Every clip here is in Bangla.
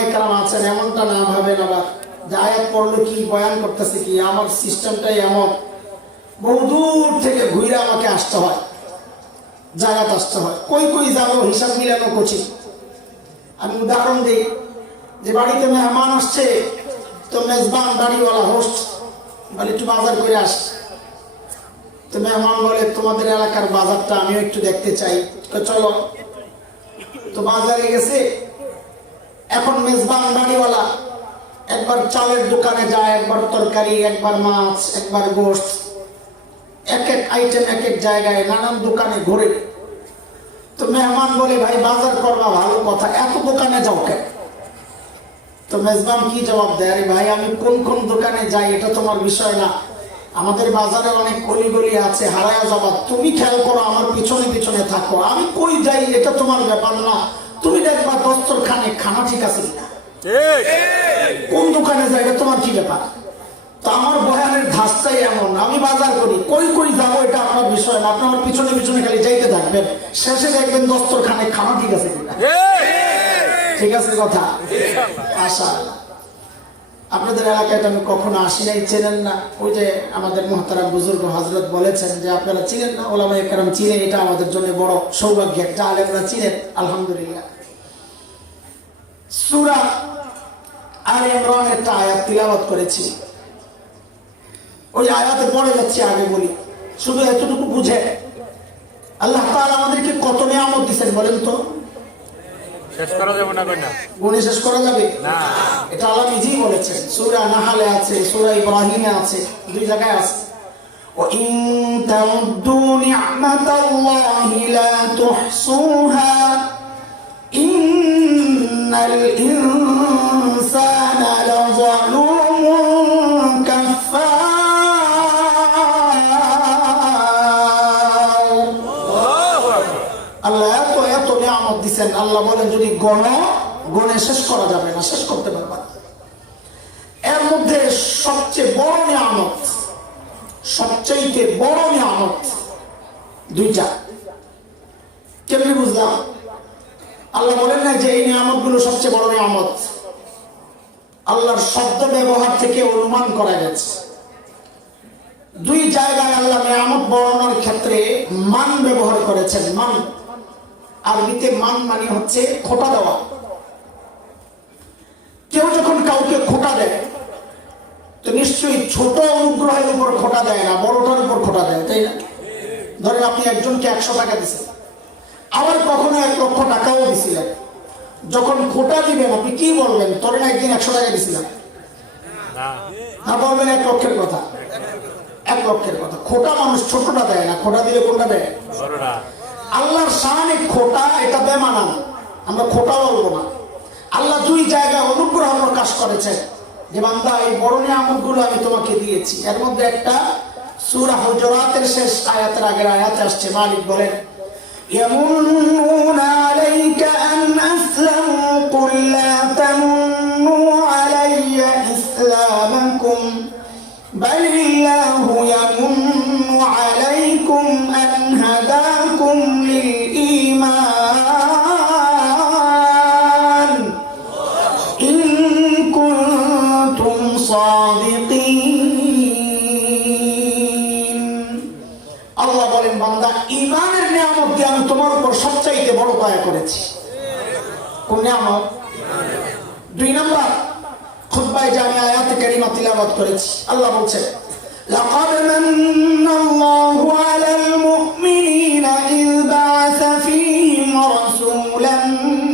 কালাম আছেন এমনটা না ভাবেন আবার যে আয়াত পড়লো কি বয়ান করতেছে কি আমার সিস্টেমটাই এমন বহুদূর থেকে ঘুরে আমাকে আসতে হয় জায়গাতে আসতে হয় কই কই যাবো হিসাব মিলানো কঠিন। আমি উদাহরণ দিই যে বাড়িতে মেহমান আসছে তো মেজবান বাড়িওয়ালা হোস্ট বলে একটু বাজার করে আস। তো মেহমান বলে তোমাদের এলাকার বাজারটা আমিও একটু দেখতে চাই, তো চলো। তো বাজারে গেছে। এখন মেজবান বাড়িওয়ালা একবার চালের দোকানে যায়, একবার তরকারি, একবার মাছ, একবার গোশত, এক এক আইটেম এক এক জায়গায় নানান দোকানে ঘুরে। তো মেহমান বলে ভাই বাজার করবা ভালো কথা, এত দোকানে যাও কেন? তো মেজবান কি জবাব দেয়, আরে ভাই আমি কোন কোন দোকানে যাই এটা তোমার বিষয় না, আমাদের বাজারে অনেক গলি আছে, হারায়া যাবা, তুমি খেয়াল করো আমার পিছনে পিছনে থাকো, আমি কই যাই এটা তোমার ব্যাপার না, তুমি দেখবা দস্তরখানে খানা ঠিক আছে কিনা, কোন দোকানে যাই এটা তোমার কি ব্যাপার। তো আমার বয়ানের ধাঁচটাই এমন, আমি বাজার করি, কই কই যাবো এটা আপনার বিষয় না, আপনার পিছনে পিছনে খালি যাইতে থাকবেন, শেষে দেখবেন দস্তরখানে খানা ঠিক আছে কিনা। ঠিক আছে কথা? আশা আপনাদের এলাকায় আমি কখনো আসি নাই, চেনেন না। ওই যে আমাদের মুহতারাম বুজুর্গ হযরত বলেছেন যে আপনারা চিনেন না, ওলামায়ে কেরাম চিনে, এটা আমাদের জন্য বড় সৌভাগ্য। একটা আলেমরা চিনেন, আলহামদুলিল্লাহ। সূরা আলে ইমরানের একটা আয়াত তিলাওয়াত করেছি, ওই আয়াতে পড়ে যাচ্ছে, আগে বলি শুধু এতটুকু বুঝে আল্লাহ তাআলা আমাদেরকে কত নিয়ামত দিয়েছেন বলেন তো? শেষ করা যাবে না, কই না গুণে শেষ করা যাবে না। এটা আল্লাহ নিজেই বলেছেন, সূরা নাহলে আছে, সূরা ইব্রাহিমে আছে, দুই জায়গায় আছে। وَإِن تَعُدُّوا نِعْمَةَ اللَّهِ لَا تُحْصُوهَا إِنَّ الْإِنسَانَ لَظَلُومٌ كَفَّارٌ। আল্লাহ এত নিয়ামত দিচ্ছেন, আল্লাহ বলেন যদি গণে শেষ করা যাবে না, শেষ করতে পারবা। এর মধ্যে সবচেয়ে বড় নিয়ামত, সবচেয়ে বড় নিয়ামত দুইটা। কেমনি বুঝলাম? আল্লাহ বলেন না যে এই নিয়ামত গুলো সবচেয়ে বড় নিয়ামত, আল্লাহর শব্দ ব্যবহার থেকে অনুমান করা গেছে। দুই জায়গায় আল্লাহ নিয়ামত বর্ণনার ক্ষেত্রে মান ব্যবহার করেছেন। মান আরবিতে মান মানে হচ্ছে খোঁটা দেওয়া। কেউ যখন কাউকে খোঁটা দেয় তো নিশ্চয়ই ছোট অনুগ্রহের উপর খোঁটা দেয় না, বড়টার উপর খোঁটা দেয়, তাই না? ধরেন আপনি একজনকে 100 টাকা দিচ্ছেন, আবার কখনো 1 লক্ষ টাকাও দিছিলেন, যখন খোঁটা দিবেন আপনি কি বলবেন? তোরে না একদিন 100 টাকা দিছিলাম, না বলবেন 1 লক্ষের কথা? 1 লক্ষের কথা। খোঁটা মানুষ ছোটটা দেয় না, খোঁটা দিলে কোনটা দেয়? আল্লাহর শানে খোঁটা, এটা বেমানান, আমরা খোঁটা বলবো না। আল্লাহ দুই জায়গায় অনুগ্রহ প্রকাশ করেছেন যে বান্দা এই বড় নিয়ামতগুলো আমি তোমাকে দিয়েছি। এর মধ্যে একটা সূরা হুজুরাতের শেষ আয়াতের আগের আয়াতে আসছে, মালিক বলেন ইয়ামুন্নুনা আলাইকা আন আসলামু কুল লা তামুন্নু আলাইয়া ইসলামাকুম বালিল্লাহু ইয়ামুন্নু আলাইকুম আন হাদাকুম লিল ঈমান ইন কুনতুম সাদিকিন। আল্লাহ বলেন বান্দা ঈমানের নিয়ামত দিয়ে আমি তোমার উপর সবচাইতে বড় দয়া করেছি। কোন নিয়ামত? 2 নাম্বার খুতবায় যে আমি আয়াতে কারিমা তিলাওয়াত করেছি, আল্লাহ বলছেন লাকাদ মান্নাল্লাহু আলাল মুমিনিনা ইয বা'আসা ফীহিম রাসূলান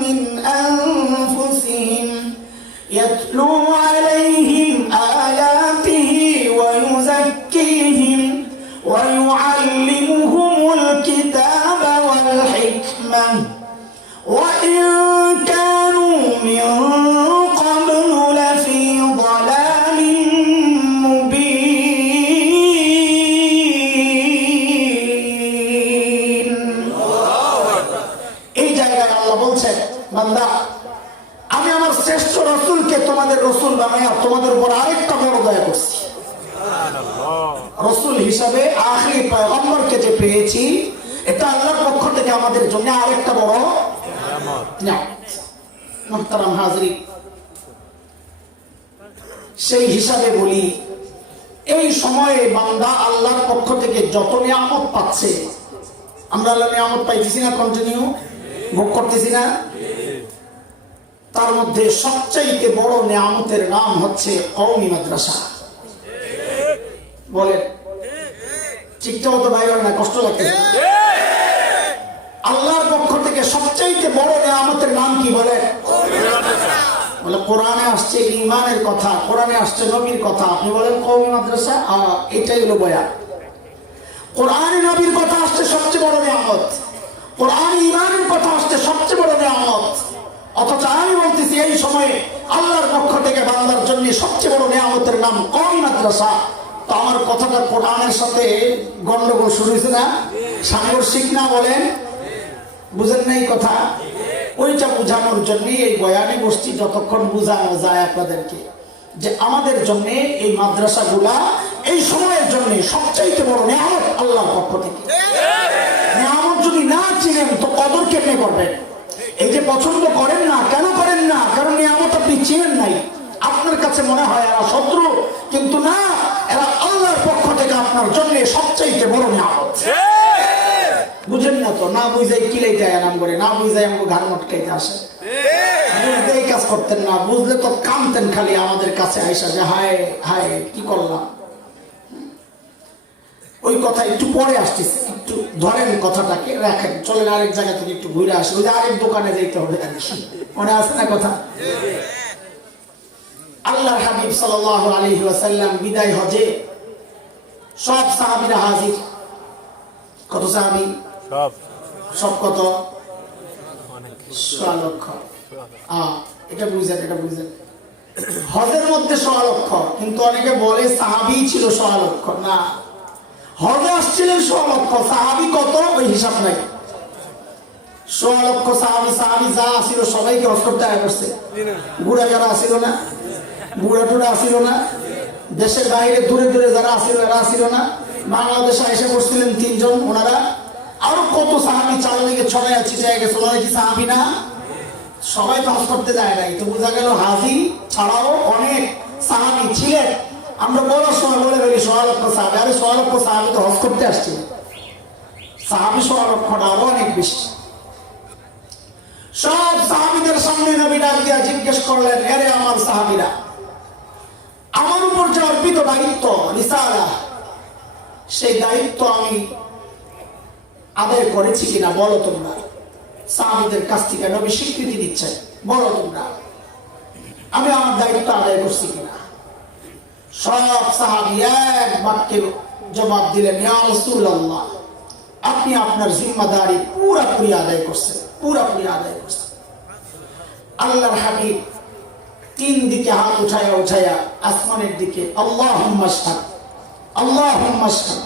মিন আনফুসিহিম ইয়াতলু আলাইহিম আয়াতিহি ওয়া ইউযাক্কিহিম ওয়া ইউআল্লিমুহুমুল কিতাবা ওয়াল হিকমাহ ওয়া ইন কানূ মিন বান্দা আমি আমার শ্রেষ্ঠ রাসূলকে তোমাদের রাসূল বানায়া তোমাদের উপর আরেকটা বড় দয়া করছি। রাসূল হিসাবে আখেরি পয়গম্বরকে যে পেয়েছি, এটা আল্লাহর পক্ষ থেকে আমাদের জন্য আরেকটা বড় নিয়ামত। মুহতারাম হাজিরিন, সেই হিসাবে বলি, এই সময়ে বান্দা আল্লাহর পক্ষ থেকে যত নিয়ামত পাচ্ছে, আমরা আল্লাহ নিয়ামত পাইতেছি না, কন্টিনিউ ভোগ করতেছি না, তার মধ্যে সবচাইতে বড় নিয়ামতের নাম হচ্ছে কওমি মাদ্রাসা। বলে ঠিকঠাক তো ভাই না, কষ্ট লাগতেছে? আল্লাহর পক্ষ থেকে সবচাইতে বড় নিয়ামতের নাম কি বলে? বলে কোরআনে আসছে ঈমানের কথা, কোরআনে আসছে নবীর কথা, আপনি বলেন কওমি মাদ্রাসা। এটাই হলো বয়ান। কোরআনে নবীর কথা আসছে সবচেয়ে বড় নিয়ামত, কোরআনে ঈমানের কথা আসছে সবচেয়ে বড় নিয়ামত। অথচ আমি বলতেছি এই সময়ে আল্লাহর পক্ষ থেকে বান্দার জন্য সবচেয়ে বড় নিয়ামতের নাম কওমি মাদ্রাসা। তো আমার কথাটা কোরআনের সাথে গন্ডগোল শুরু হয়েছে না? সাংঘর্ষিক না? বলেন, বুঝেন নাই কথা? ওইটা বোঝানোর জন্য এই বয়ানি গোষ্ঠী যতক্ষণ বোঝানো যায় আপনাদেরকে যে আমাদের জন্য এই মাদ্রাসাগুলা এই সময়ের জন্য সবচাইতে বড় নিয়ামত আল্লাহর পক্ষ থেকে। নিয়ামত যদি না চিনেন তো কদর কেমনে করবেন? এই যে পছন্দ করেন না, কেন করেন না? কারণ নিয়ামত আপনি চিনেন নাই। আপনার কাছে মনে হয় এরা শত্রু, কিন্তু না, এরা আল্লাহর পক্ষ থেকে আপনার জন্য সবচাইতে বড় নিয়ামত। বুঝেন না তো? না বুঝাই কিলাইতে আরাম করে, না বুঝাই আমাকে ঘাড় মটকাইতে আসে। বুঝতে এই কাজ করতেন না, বুঝলে তো কামতেন খালি আমাদের কাছে আইসা যে হায় হায় কি করলাম। ওই কথা একটু পরে আসতেছে, একটু ধরেন কথাটাকে, রাখেন, চলেন আরেক জায়গা থেকে একটু ঘুরে আসি, ওই যে আরেক দোকানে যাইতে হবে। মনে আছে না কথা? আল্লাহর হাবিব সাল্লাল্লাহু আলাইহি ওয়াসাল্লাম বিদায় হজে সব সাহাবীরা হাজির। কত সাহাবী? সব কত? 1.5 লক্ষ। এটা বুঝেন, এটা বুঝেন। হজের মধ্যে 1.5 লক্ষ, কিন্তু অনেকে বলে সাহাবী ছিল 1.5 লক্ষ। না, হজে আসছিলেন 1.5 লক্ষ, সাহাবী কত ওই হিসাব নাই। 1.5 লক্ষ সাহাবী যা আসিল সবাইকে হজ করতে আয় করছে। বুড়া যারা আসিল না, বুড়া টুড়া আসিল না, দেশের বাইরে দূরে দূরে যারা আসিল এরা আসিল না, বাংলাদেশে এসে বসছিলেন 3 জন, ওনারা। আরো কত সাহাবী চারদিকে ছড়াই আছে গেছে, ওনারা কি সাহাবী না? সবাই তো হজ করতে যায় নাই। তো বোঝা গেল হাজি ছাড়াও অনেক সাহাবী ছিলেন। আমরা বলার সময় বলে ফেলি 1.5 লক্ষ সাহাবী। আরে 1.5 লক্ষ সাহাবী তো হজ করতে আসছে, সাহাবী 1.5 লক্ষটা আরো অনেক বেশি। সব সাহাবীদের সামনে নবী ডাক দিয়া জিজ্ঞেস করলেন, এরে আমার সাহাবীরা, আমার উপর যে অর্পিত দায়িত্ব রিসালা, সেই দায়িত্ব আমি আদায় করেছি কিনা বলো তোমরা। সাহাবীদের কাছ থেকে নবী স্বীকৃতি দিচ্ছেন, বলো তোমরা আমি আমার দায়িত্ব আদায় করছি কিনা। সব সাহাবী এক বাক্যে জবাব দিলেন, ইয়া রাসূলুল্লাহ, আপনি আপনার জিম্মাদারি পুরোপুরি আদায় করছেন, পুরোপুরি আদায় করছেন। আল্লাহর হাবিব 3 দিকে হাত উঠায়া উঠায়া আসমানের দিকে আল্লাহুম্মা শাহাদ, আল্লাহুম্মা শাহাদ,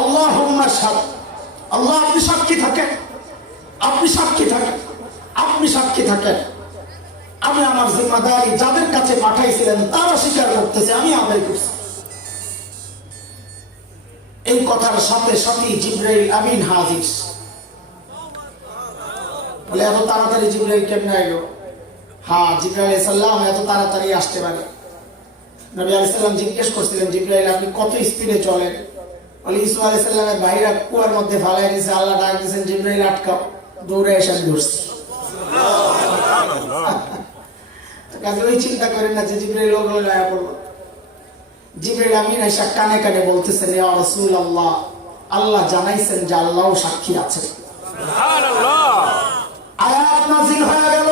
আল্লাহুম্মা শাহাদ। আল্লাহ আপনি সাক্ষী থাকেন, আপনি সাক্ষী থাকেন, আপনি সাক্ষী থাকেন। আমি আমার জিম্মাদারি যাদের কাছে পাঠাইছিলেন তারা স্বীকার করতেছে, আমি আদায় করছি। এই কথার সাথে সাথে জিবরাইল আমিন হাজির। বলে এত তাড়াতাড়ি জিবরাইল কেমনে এলো? হ্যাঁ, জিবরাইল আলাইহিস সালাম এত তাড়াতাড়ি আসতে পারে। নবী আলাইহিস সালাম জিজ্ঞেস করছিলেন, জিবরাইল আপনি কত স্পিডে চলেন? বলে ইসা আলাইহিস সালামের ভাইরা কুয়ার মধ্যে ফালাই দিয়েছে, আল্লাহ ডাক দিয়েছেন জিবরাইল আটকাও, দৌড়ে এসে আমি ধরছি। কাজে ওই চিন্তা করেন না যে জিবরাইল লোক গায়ে পড়লো। জিবরাইল আমিন এসে কানে কানে বলতেছেন, ইয়া রাসূলুল্লাহ, আল্লাহ জানাইছেন যে আল্লাহও সাক্ষী আছে। সুবহানাল্লাহ। আয়াত নাযিল হয়ে গেল,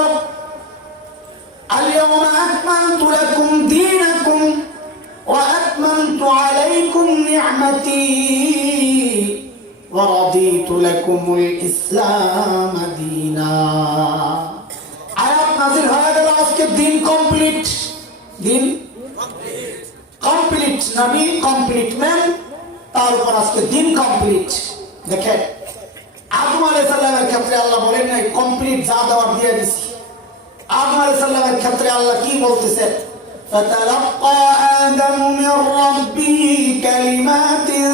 আল-ইয়াওমা আকমালতু লাকুম দীনাকুম ওয়া আতমামতু আলাইকুম নি'মাতি ওয়া রাদিতু লাকুমুল ইসলাম দীনা। আয়াত নাযিল হয়ে গেল, আজকে দিন কমপ্লিট, দিন কমপ্লিট, নবী কমপ্লিট ম্যান, তার উপর আজকে দিন কমপ্লিট। দেখেন, আদম আলাইহিস সালামের ক্ষেত্রে আল্লাহ বলেন নাই কমপ্লিট যা দেওয়ার দিয়ে দিছি। আদম আলাইহিস সালামের ক্ষেত্রে আল্লাহ কি বলতেছেন? ফাতালাক্কা আদামু মির রাব্বিহি কালিমাতিন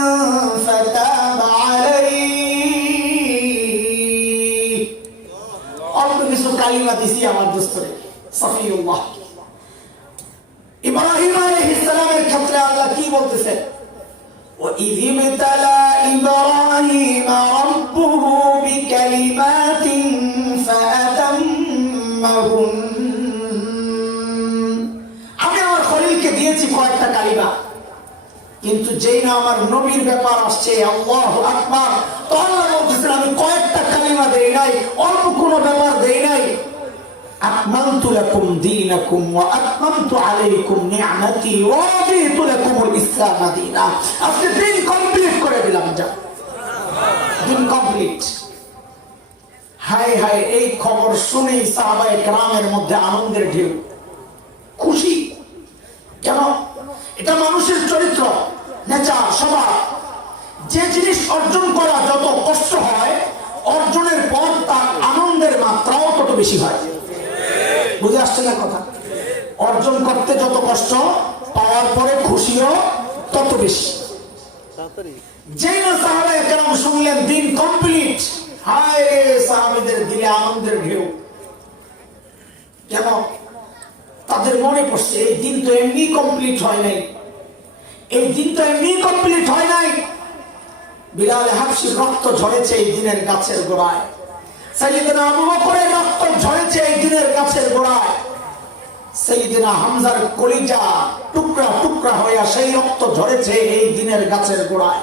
ফাতাবা আলাইহি। অল্প কিছু কালিমা দিছি আমার দোস্তরে সফিউল্লাহ। ইব্রাহিম আলাইহিস ক্ষেত্রে আল্লাহ কি বলতেছেন? وَإِذِ ابْتَلَى إِبْرَاهِيمَ رَبُّهُ بِكَلِمَاتٍ فَأَتَمَّهُنَّ। আমি আমার খলিলকে দিয়েছি কয়েকটা কালিমা, কিন্তু যেই না আমার নবীর ব্যাপার আসছে, আল্লাহু আকবার, তো আল্লাহ বলতেছেন আমি কয়েকটা কালিমা দেই নাই, অল্প কোনো ব্যাপার দেই নাই। আকমালতু লাকুম দীনাকুম ওয়া আতমামতু আলাইকুম নি'মাতি ওয়া রাদিতু লাকুমুল ইসলাম দীনা। আজকে দিন কমপ্লিট করে দিলাম, যা দিন কমপ্লিট। হায় হায়, এই খবর শুনেই সাহাবায়ে কেরামের মধ্যে আনন্দের ঢেউ, খুশি। কেন? এটা মানুষের চরিত্র, নেচার, স্বভাব। যে জিনিস অর্জন করা যত কষ্ট হয়, অর্জনের পর তার আনন্দের মাত্রাও তত বেশি হয়। বুঝে আসছে না কথা? অর্জন করতে যত কষ্ট, পাওয়ার পরে খুশিও তত বেশি। যেই না সাহাবায়ে কেরাম শুনলেন দিন কমপ্লিট, হায় রে, সাহাবীদের দিলে আনন্দের ঢেউ। কেন? তাদের মনে পড়ছে এই দিন তো এমনি কমপ্লিট হয় নাই, এই দিন তো এমনি কমপ্লিট হয় নাই। বিলাল হাবশির রক্ত ঝরেছে এই দিনের গাছের গোড়ায়, সাইয়েদনা আবু বকরের রক্ত ঝরেছে এই দিনের গাছের গোড়ায়, সাইয়েদনা হামজার কলিজা টুকরা টুকরা হইয়া সেই রক্ত ঝরেছে এই দিনের গাছের গোড়ায়।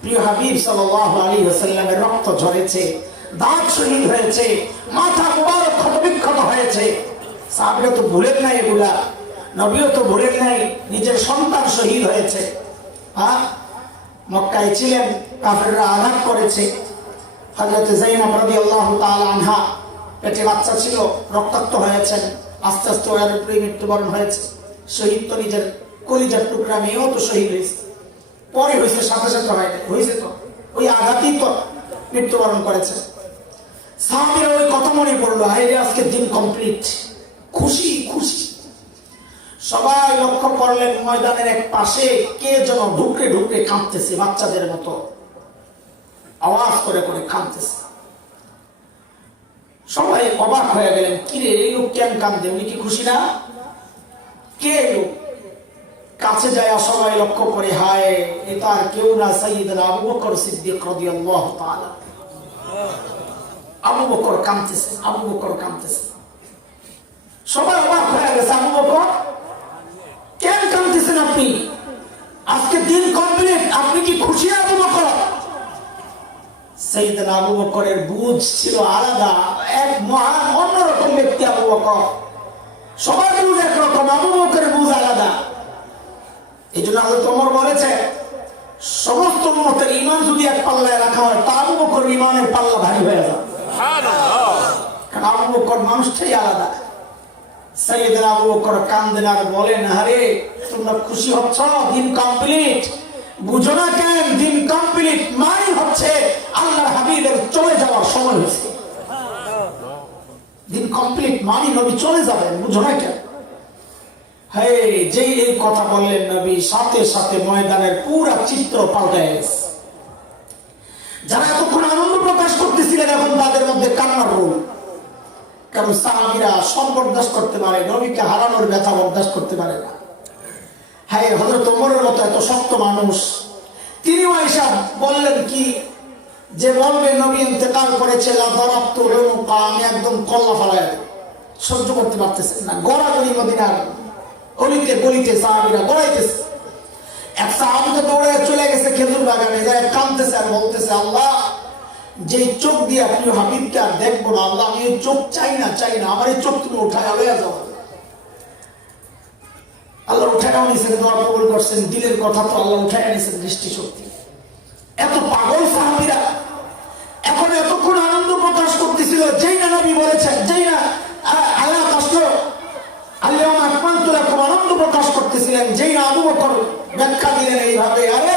প্রিয় হাবিব সাল্লাল্লাহু আলাইহি ওয়াসাল্লামের রক্ত ঝরেছে, দাঁত শহীদ হয়েছে, মাথা মুবারক ক্ষতবিক্ষত হয়েছে। সাহাবীরা তো ভুলেন নাই এগুলা, নবীও তো ভুলেন নাই, নিজের সন্তান শহীদ হয়েছে। হ্যাঁ, মক্কায় ছিলেন, কাফেররা আঘাত করেছে। হযরত যায়েনব রাদিয়াল্লাহু তাআলা আনহা পেটে বাচ্চা ছিল, রক্তাক্ত হয়েছেন, আস্তে আস্তে ওর উপরে মৃত্যুবরণ হয়েছে। শহীদ তো নিজের কলিজার টুকরা মেয়েও তো শহীদ হয়েছে, পরে হয়েছে, সাথে সাথে হয় না, হয়েছে তো ওই আঘাতই তো মৃত্যুবরণ করেছে। সাহাবীরা ওই কথা মনে পড়লো, হায় রে, আজকে দিন কমপ্লিট, খুশি খুশি। সবাই লক্ষ্য করলেন ময়দানের এক পাশে কে যেন ঢুকরে ঢুকরে কাঁদতেছে, বাচ্চাদের মতো আওয়াজ করে করে কাঁদতেছে। সবাই অবাক হয়ে গেলেন, কিরে এই লোক কেন কাঁদে, উনি কি খুশি না? কে লোক? কাছে যায় সবাই লক্ষ্য করে, হায়, এটা আর কেউ না, সাইয়েদনা আবু বকর সিদ্দিক রাদিয়াল্লাহু তাআলা। আবু বকর কাঁদতেছে, আবু বকর কাঁদতেছে। সবাই অবাক হয়ে গেছে, আবু বকর কেন কাঁদতেছেন আপনি? আজকে দিন কমপ্লিট, আপনি কি খুশি আবু বকর? সাইয়েদনা আবু বকরের বুঝ ছিল আলাদা, এক মহান অন্যরকম ব্যক্তি আবু বকর। সবার বুঝ একরকম, আবু বকরের বুঝ আলাদা। এই জন্য হযরত ওমর বলেছে, সমস্ত উম্মতের ঈমান যদি এক পাল্লায় রাখা হয়, তা আবু বকরের ঈমানের পাল্লা ভারী হয়ে যায়। কারণ আবু বকর মানুষটাই আলাদা। সাইয়েদনা আবু বকর কান্দেন আর বলেন, আরে তোমরা খুশি হচ্ছ, দিন কমপ্লিট, বুঝো না কেন? দিন কমপ্লিট মানে হচ্ছে আল্লাহর হাবিবের চলে যাওয়ার সময় হয়েছে। দিন কমপ্লিট মানে নবী চলে যাবেন, বুঝো না কেন? হ্যাঁ, যেই এই কথা বললেন নবী, সাথে সাথে ময়দানের পুরা চিত্র পাল্টে গেছে। যারা এতক্ষণ আনন্দ প্রকাশ করতেছিলেন, এখন তাদের মধ্যে কান্নার রোল। কারণ সাহাবীরা সব বরদাস্ত করতে পারে, নবীকে হারানোর ব্যথা বরদাস্ত করতে পারে না। হ্যাঁ, হযরত ওমরের মতো এত শক্ত মানুষ, তিনিও এসে বললেন কি, যে বলবে নবী ইন্তেকাল করেছে, আমি একদম কল্লা ফালাই সহ্য করতে পারতেছেন না। গড়াগড়ি মদিনার অলিতে গলিতে সাহাবীরা গড়াইতেছে। এক সাহাবী তো দৌড়ে চলে গেছে খেজুর বাগানে, যায় কাঁদতেছে আর বলতেছে, আল্লাহ, যে চোখ দিয়ে আপনি হাবিবকে আর দেখবো না, আল্লাহ, আমি এই চোখ চাই না, আমার এই চোখ তুমি উঠায় হয়ে যাও। আল্লাহ উঠায় নিয়েছেন, দোয়া কবুল করছেন, দিলের কথা তো আল্লাহ উঠায় নিয়েছেন, দৃষ্টি শক্তি। এত পাগল সাহাবীরা এখন এতক্ষণ আনন্দ প্রকাশ করতেছিল, যেই না নবী বলেছেন, যেই না আল্লাহ আসলো, আল্লাহ আকমালতু লাকুম, আনন্দ প্রকাশ করতেছিলেন, যেই না আবু বকর ব্যাখ্যা দিলেন এইভাবে, আরে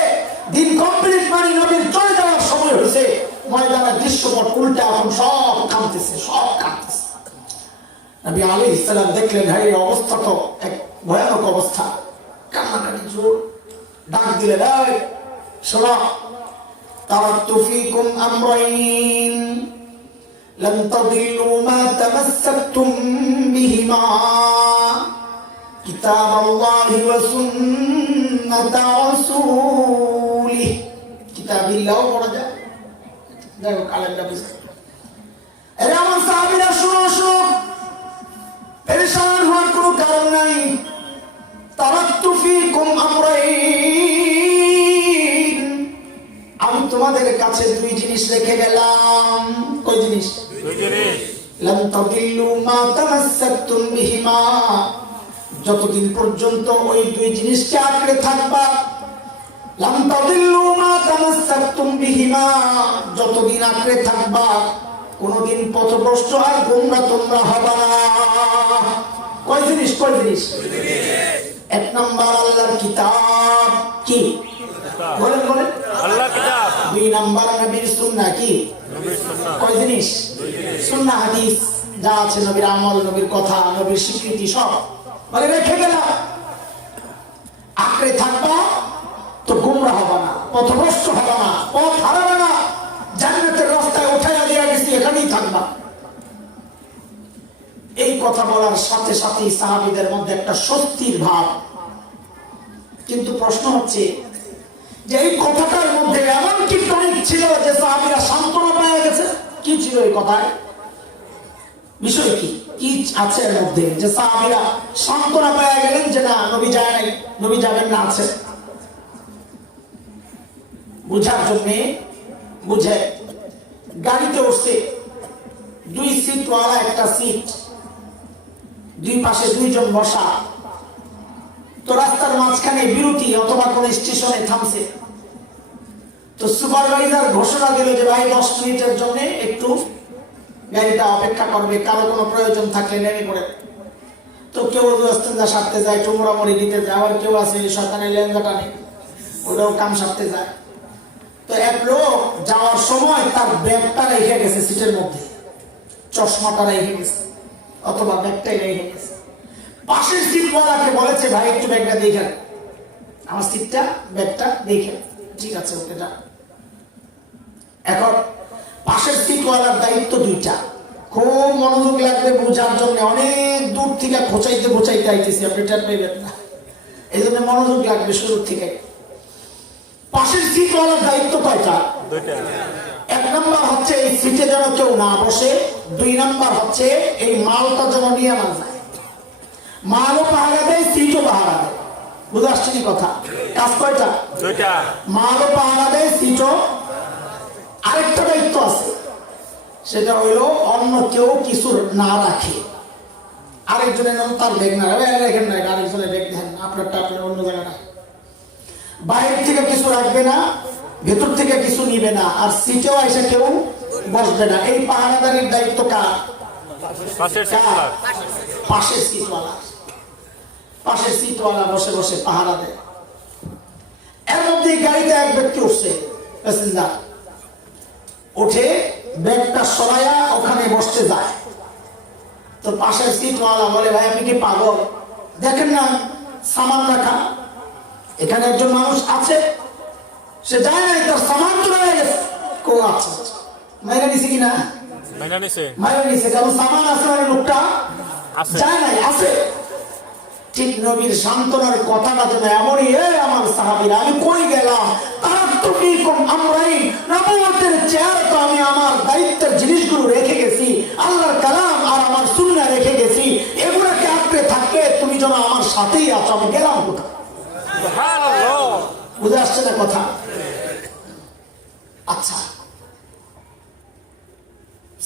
দিন কমপ্লিট মানে নবীর চলে যাওয়ার সময় হয়েছে। ময়দানের দৃশ্যপট উল্টা, এখন সব কাঁদতেছে, সব কাঁদতেছে। নবী আলাইহিস সালাম দেখলেন, হায়, অবস্থা তো এক ভয়ানক অবস্থা, কান্নাকাটি জোর। ডাক দিলেন, এই শোনো, তারাকতু ফীকুম আমরাইন লান তাদিল্লু মা তামাসসাকতুম বিহিমা। কিতাবাল্লাহি ওয়া সুন্নাতা রাসূলি, কিতাবিল্লাহ পড়া যায়। দেখো কালেমটা বুঝতে, এরা আমার সাহাবীরা শুনো শুনো, পেরেশান হওয়ার কোনো কারণ নাই। তারাকতু ফীকুম আমরাইন, আমি তোমাদের কাছে দুই জিনিস রেখে গেলাম। কই জিনিস? দুই জিনিস। লাম তাদিল্লু মা তামাসসাকতুম বিহিমা, যতদিন পর্যন্ত ওই দুই জিনিসকে আঁকড়ে থাকবা। লাম তাদিল্লু মা তামাসসাকতুম বিহিমা, যতদিন আঁকড়ে থাকবা কোনদিন পথভ্রষ্ট আর গোমরা তোমরা হবা না। কয় জিনিস? কয় জিনিস? এক নম্বর আল্লাহর কিতাব, কি বলেন বলেন? আল্লাহর কিতাব। দুই নম্বর নবীর সুন্নাহ, কি? নবীর সুন্নাহ। কয় জিনিস? সুন্নাহ হাদিস যা আছে, নবীর আমল, নবীর কথা, নবীর স্বীকৃতি সব বলে রেখে গেলাম। আঁকড়ে থাকবা তো গোমরা হবা না, পথভ্রষ্ট হবা না, পথ হারাবে না, জান্নাতের রাস্তায় উঠাইয়া দিয়া গেছি, এখানেই থাকবা। এই কথা বলার সাথে সাথে সাহাবীদের মধ্যে একটা স্বস্তির ভাব। কিন্তু প্রশ্ন হচ্ছে যে এই কথাটার মধ্যে এমন কি টনিক ছিল যে সাহাবীরা সান্ত্বনা পেয়ে গেছে? কি ছিল এই কথায়? বিষয় কি? কি আছে এর মধ্যে যে সাহাবীরা সান্ত্বনা পেয়ে গেলেন যে না, নবী যায় নাই, নবী যাবেন না? আছে। বুঝার জন্যে বুঝে গাড়িতে উঠছে, দুই সিটওয়ালা একটা সিট, দুই পাশে দুইজন বসা। তো রাস্তার মাঝখানে বিরতি অথবা কোন স্টেশনে থামছে। তো সুপারভাইজার ঘোষণা দিল যে ভাই 10 মিনিটের জন্য একটু গাড়িটা অপেক্ষা করবে, কারো কোনো প্রয়োজন থাকলে নেমে পড়ে। তো কেউ দোস্তেন্দা সারতে যায়, টুমরামরি দিতে যায়, আবার কেউ আছে সরকারের লেনজা টানে, ওটাও কাম সারতে যায়। তো এক লোক যাওয়ার সময় তার ব্যাগটা রেখে গেছে সিটের মধ্যে, চশমাটা রেখে গেছে অথবা ব্যাগটাই রেখে গেছে। পাশের সিটওয়ালাকে বলেছে ভাই একটু ব্যাগটা দেখেন, আমার সিটটা ব্যাগটা দেখেন। ঠিক আছে, ওকে যা। এখন পাশের সিটওয়ালার দায়িত্ব দুইটা, খুব মনোযোগ লাগবে বোঝার জন্য। অনেক দূর থেকে খোঁচাইতে খোঁচাইতে আইতেছি, আপনি টের পাইবেন না, এই জন্য মনোযোগ লাগবে শুরু থেকে। পাশের সিটওয়ালার দায়িত্ব কয়টা? দুইটা। এক নম্বর হচ্ছে এই সিটে যেন কেউ না বসে, দুই নম্বর হচ্ছে এই মালটা যেন নিয়ে না যায়। মালও পাহারা দেয়, সিটও পাহারা দেয়। বুঝে আসছে কথা? কাজ কয়টা? দুইটা। মালও পাহারা দেয়, সিটও। আরেকটা দায়িত্ব আছে, সেটা হইলো অন্য কেউ কিছু না রাখে, আরেকজনের নাম তার ব্যাগ না রেখেন না, আরেকজনের ব্যাগ দেখেন, আপনারটা আপনার অন্য জায়গায় রাখেন। বাইরে থেকে কিছু রাখবে না, ভেতর থেকে কিছু নিবে না, আর সিটেও এসে কেউ বসবে না। এই পাহারাদারির দায়িত্ব কার? পাশের সিটওয়ালা। পাশের সিটওয়ালা। পাশের সিটওয়ালা বসে বসে পাহারা দেয়। এর মধ্যে গাড়িতে এক ব্যক্তি উঠছে, প্যাসেঞ্জার উঠে ব্যাগটা সরাইয়া ওখানে বসতে যায়। তো পাশের সিটওয়ালা বলে ভাই আপনি কি পাগল? দেখেন না সামান রাখা, এখানে একজন মানুষ আছে, সে যায় নাই, তার সামান তো রয়ে গেছে। কো আচ্ছা, মাইরা নিছে কিনা? মাইনা নিছে। মাইরা নিছে, কারণ সামান আছে মানে লোকটা আছে। যায় নাই, আছে। ঠিক নবীর সান্ত্বনার কথাটা যেন এমনই, আমার সাহাবীরা আমি কই গেলাম, তারাকতু ফীকুম আমরাইন, নবুয়তের চেয়ারে তো আমি আমার দায়িত্বের জিনিসগুলো রেখে গেছি, আল্লাহর কালাম আর আমার সুন্নাহ রেখে গেছি, এগুলোকে আঁকড়ে থাকলে তুমি যেন আমার সাথেই আছো, আমি গেলাম কোথায়? সুবহানাল্লাহ। বুঝে আসছে না কথা? আচ্ছা,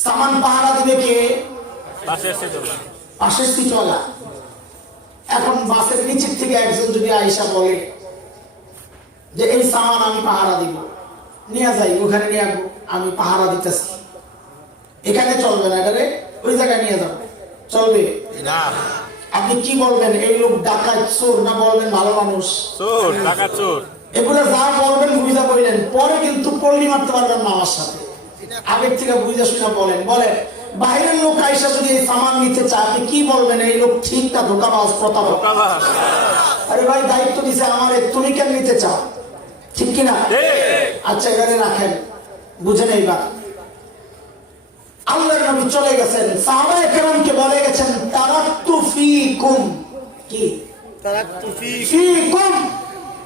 সামান পাহারা দিবে কে? পাশের সিটওয়ালা। পাশের সিটওয়ালা। এখন বাসের নিচের থেকে একজন যদি আয়েশা বলে যে এই সামান আমি পাহারা দিব, নিয়ে যাই ওখানে নিয়ে আসবো, আমি পাহারা দিতেছি, এখানে চলবে না, এটারে ওই জায়গায় নিয়ে যাবো, চলবে না। আপনি কি বলবেন? এই লোক ডাকাত চোর, না বলবেন ভালো মানুষ? চোর, টাকা চোর। এগুলো যা বলবেন বুঝা বললেন, পরে কিন্তু পল্লী মারতে পারবেন না আমার সাথে। আবেগ থেকে বুঝা শুনে বলেন। বলেন বাইরের লোক আইসা যদি এই সামান নিতে চায়, আপনি কি বলবেন? এই লোক ঠিক না ধোকাবাজ, প্রতারক? আরে ভাই দায়িত্ব দিছে আমারে, তুমি কেন নিতে চাও? ঠিক কিনা? আচ্ছা এখানে রাখেন, বুঝে নেই বা আল্লাহর নবী চলে গেছেন, সাহাবায়ে কেরামকে বলে গেছেন তারাকতু ফীকুম, কি ফিকুম,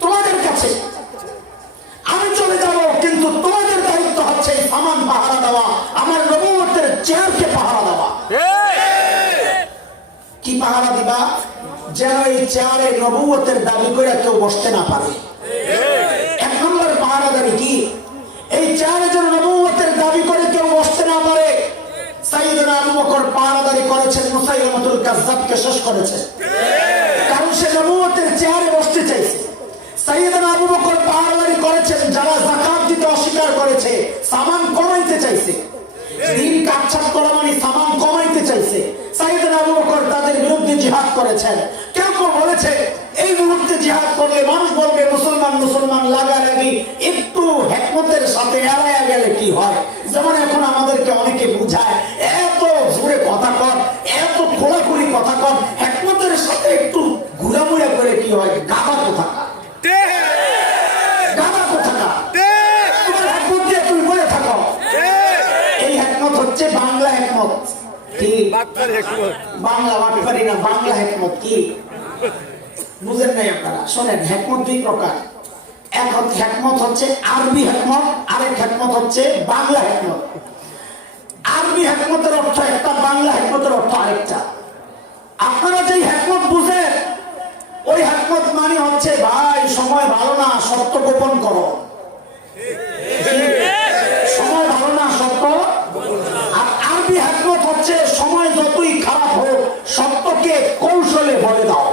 তোমাদের কাছে আমি চলে যাব, কিন্তু তোমাদের দায়িত্ব হচ্ছে এই সামান পাহারা দেওয়া, আমার নবুয়তের চেয়ারকে পাহারা দেওয়া। কি পাহারা দিবা? যেন এই চেয়ারে নবুয়তের দাবি করে কেউ বসতে না পারে। এক নম্বর পাহারাদারি কি? এই চেয়ারে যেন নবুয়তের দাবি করে কেউ বসতে না পারে। সাইয়েদনা আবু বকর পাহারাদারি করেছেন, মুসাইলামাতুল কাজ্জাবকে শেষ করেছেন, কারণ সে নবুয়তের চেয়ারে বসতে চাইছে। সাইয়েদনা আবু বকর পাহারাদারি করেছেন যারা যাকাত দিতে অস্বীকার করেছে, সামান কমাইতে চাইছে, দিন কাটছাট করা মানে সামান কমাইতে চাইছে। সাইয়েদনা আবু বকর তাদের বিরুদ্ধে জিহাদ করেছেন। কেউ কেউ বলেছে এই মুহূর্তে জিহাদ করলে মানুষ বলবে মুসলমান মুসলমান লাগালাগি, একটু হিকমতের সাথে এড়াইয়া গেলে কি হয়। যেমন এখন আমাদেরকে অনেকে বুঝায়, এত জোরে কথা কর, এত খোলাখুলি কথা কর, হিকমতের সাথে একটু ঘুরামুড়া করে কি হয়, গাধা কোথাকার, গাধা কোথাকার, তোমার হিকমত দিয়ে তুমি বলে থাকো। এই হিকমত হচ্ছে বাংলা হিকমত। কি বাংলা বাটপারি না, বাংলা হিকমত। কি বুঝেন নাই আপনারা? শোনেন, হিকমত দুই প্রকার। এক হিকমত হচ্ছে আরবি হিকমত, আরেক হিকমত হচ্ছে বাংলা হিকমত। আরবি হিকমতের অর্থ একটা, বাংলা হিকমতের অর্থ আরেকটা। আপনারা যে হিকমত বুঝেন, ওই হিকমত মানে হচ্ছে ভাই সময় ভালো না, সত্য গোপন করো। সময় ভালো না, সত্য। আর আরবি হিকমত হচ্ছে সময় যতই খারাপ হোক সত্যকে কৌশলে বলে দাও।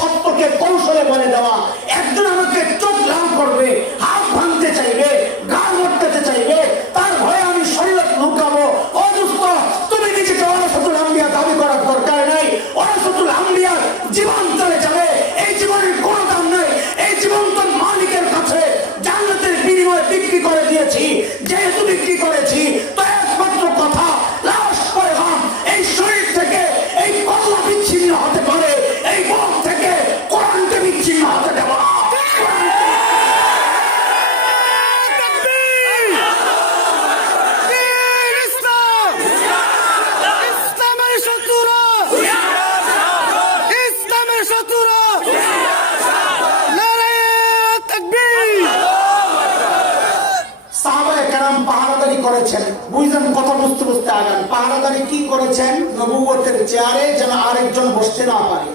সত্যকে কৌশলে বলে দেওয়া। একজন আমাকে চোখ লাল করবে, হাত ভাঙতে চাইবে, গাল মটকাতে চাইবে, তার ভয়ে আমি শরীয়ত লুকাবো। ও দোস্ত, তুমি নিজেকে ওয়ারাসাতুল আম্বিয়া দাবি করার দরকার নাই। ওয়ারাসাতুল আম্বিয়ার জীবন চলে যাবে, এই জীবনের কোনো দাম নাই। এই জীবন তো মালিকের কাছে জান্নাতের বিনিময়ে বিক্রি করে দিয়েছি। যেহেতু বিক্রি করেছি, তো একমাত্র কথা, লাশ পয়গাম এই শরীর থেকে এই কল্লা বিচ্ছিন্ন হতে পারে, এই বুক থেকে কোরআনকে বিচ্ছিন্ন হতে দেব না। পাহারাদারি করেছেন, বুঝলেন? কথা বুঝতে বুঝতে আগান। পাহারাদারি কি করেছেন? নবুয়তের চেয়ারে যেন আরেকজন বসতে না পারে,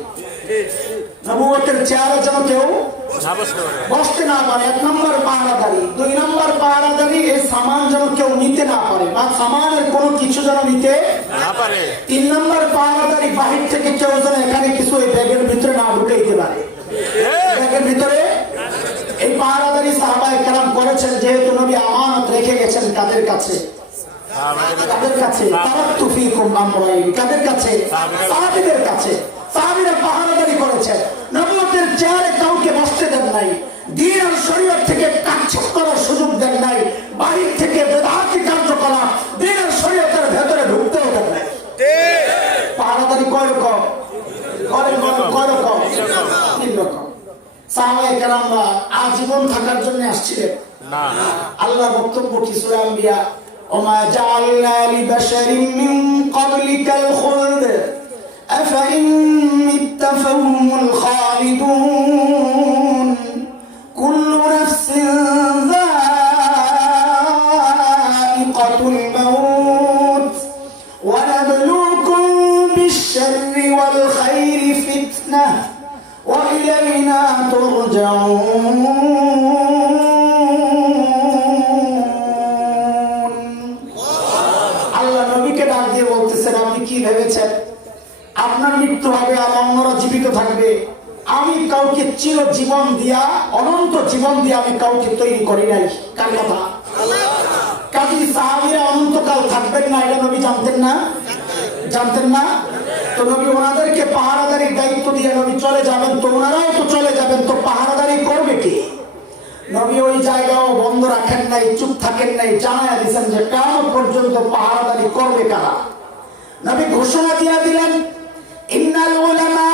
নবুয়তের চেয়ারে যেন কেউ বসতে না পারে। এক নম্বর পাহারাদারি। দুই নম্বর পাহারাদারি, এই সামান যেন কেউ নিতে না পারে, বা সামানের কোনো কিছু যেন নিতে না পারে। তিন নম্বর পাহারাদারি, বাহির থেকে কেউ যেন এখানে কিছু এই ব্যাগের ভিতরে না ঢুকাইতে পারে, ব্যাগের ভিতরে। এই পাহারাদারি সাহাবায়ে কেরাম করেছেন, যেহেতু নবী আমানত রেখে গেছেন কাদের কাছে? কাদের কাছে? তারাক্তু ফীকুম আমরাইন। কাদের কাছে? সাহাবীদের কাছে। সাহাবীরা পাহারাদারি করেছেন, নবুয়তের চেয়ারে কাউকে বসতে দেন নাই, দ্বীন আর শরীয়ত থেকে কাটছাঁট করার সুযোগ দেন নাই, বাহির থেকে বেদাতি কার্যকলাপ দ্বীন আর শরীয়তের ভেতরে ঢুকতেও দেন নাই। পাহারাদারি কয় রকম? কয় রকম? তিন রকম। সাহাবায়ে কেরামরা আজীবন থাকার জন্য আসছিলেন না। আল্লাহর বক্তব্য কি? সূরা আম্বিয়া, ওমা জাআলনা লিবাশারিন মিন ক্বাবলিকাল খুলদ আফাইন মিত্তা ফাহুমুল খালিদুন কুল্লু নাফসিন যায়িকাতুল মাউত ওয়া নাবলুকুম বিশ-শাররি ওয়াল খায়রি ফিতনাহ وإلينا ترجعون। আল্লাহ নবীকে ডাক দিয়ে বলতেছেন, আপনি কি ভেবেছেন আপনার মৃত্যু হবে আর অন্যরা জীবিত থাকবে? আমি কাউকে চির জীবন দিয়া, অনন্ত জীবন দিয়া আমি কাউকে তৈরি করি নাই। কার কথা? কাজী সাহাবীরা অনন্তকাল থাকবেন না, এটা নবী জানতেন না? জানতেন না? তো নবী ওনাদেরকে পাহারাদারির দায়িত্ব দিয়ে নবী চলে যাবেন, তো ওনারাও তো চলে যাবেন, তো পাহারাদারি করবে কি? নবী ওই জায়গাও বন্ধ রাখেন নাই, চুপ থাকেন নাই, জানায়া দিয়েছেন যে কিয়ামত পর্যন্ত পাহারাদারি করবে কারা। নবী ঘোষণা দিয়ে দিলেন, ইন্নাল উলামা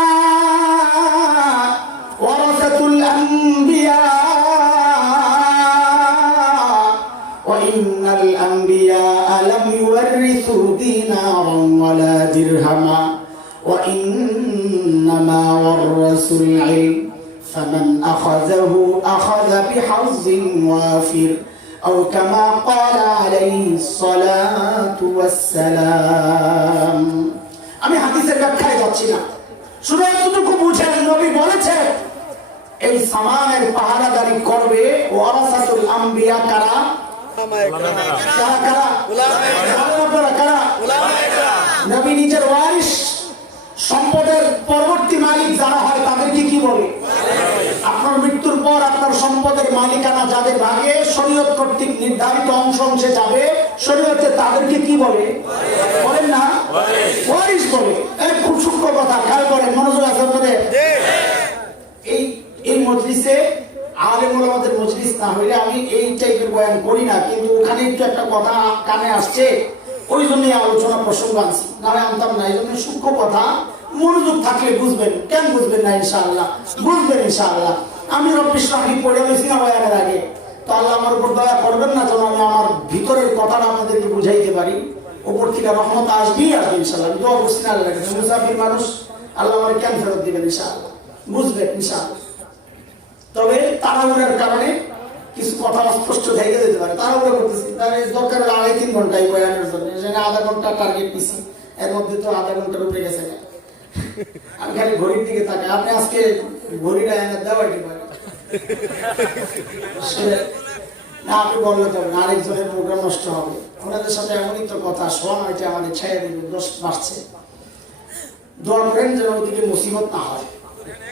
ওয়ারাসাতুল আম্বিয়া ওয়া ইন্নাল আম্বিয়া লাম ইউরিসু উরিসু দিনারান ওয়ালা দিরহামা ওয়া ইন্নামা ওয়ারাসুল ইলম ফামান আখাযাহু আখাযা বিহায্যিন ওয়াফির আও কামা ক্বালা আলাইহিস সালাতু ওয়াস সালাম। আমি হাদিসের ব্যাখ্যায় যাচ্ছি না, শুধু এতটুকু বুঝেন নবী বলেছেন এই সামানের পাহারাদারি করবে ওয়ারাসাতুল আম্বিয়া কারা? কারা কারা? উলামা কারা? নবী নিজের ওয়ারিস, সম্পদের পরবর্তী মালিক যারা হয় তাদেরকে কি বলে? আপনার মৃত্যুর পর আপনার সম্পদের মালিকানা যাদের ভাগে শরীয়ত কর্তৃক নির্ধারিত অংশ অংশে যাবে শরীয়তে, তাদেরকে কি বলে? বলেন না, ওয়ারিস বলে। এই খুব সূক্ষ্ম কথা, খেয়াল করেন, মনোযোগ আছে আপনাদের। এই মজলিসে আলেম ওলামাদের মজলিস না হইলে আমি এই টাইপের বয়ান করি না, কিন্তু ওখানে একটু একটা কথা কানে আসছে, ওই জন্যই আলোচনা প্রসঙ্গ আনছি, নাহলে আনতাম না। এই জন্য সূক্ষ্ম কথা, মনোযোগ থাকলে বুঝবেন। কেন বুঝবেন না? ইনশাআল্লাহ বুঝবেন ইনশাআল্লাহ। আমি রব্বি ইশরাহ লি পড়ে গেছি না বয়ানের আগে, তো আল্লাহ আমার উপর দয়া করবেন না যেন আমি আমার ভিতরের কথাটা আপনাদেরকে বুঝাইতে পারি। উপর থেকে রহমত আসবেই আসবে ইনশাআল্লাহ। আমি দোয়া করছি না আল্লাহর কাছে, মুসাফির মানুষ, আল্লাহ আমার কেন ফেরত দিবেন ইনশাআল্লাহ, বুঝবেন ইনশাআল্লাহ। তবে তাড়াহুড়ার কারণে কিছু কথা অস্পষ্ট থেকে যেতে পারে, তাড়াহুড়া করতেছি, তাহলে দরকার হলে 2.5-3 ঘন্টায় বয়ানের জন্য, সেখানে আধা ঘন্টা টার্গেট দিচ্ছি, এর মধ্যে তো আধা ঘন্টার উপরে গেছে না। আমি খালি ঘড়ির দিকে তাকাই, আপনি আজকে ঘড়িটা এনে দেওয়াইতে পারেন না, আপনি বললে তবে আরেকজনের প্রোগ্রাম নষ্ট হবে। ওনাদের সাথে এমনই তো কথা, শোন হয়েছে আমাদের ছায়া দিবে, দোষ বাড়ছে। দোয়া করেন যেন ওইদিকে মুসিবত না হয়।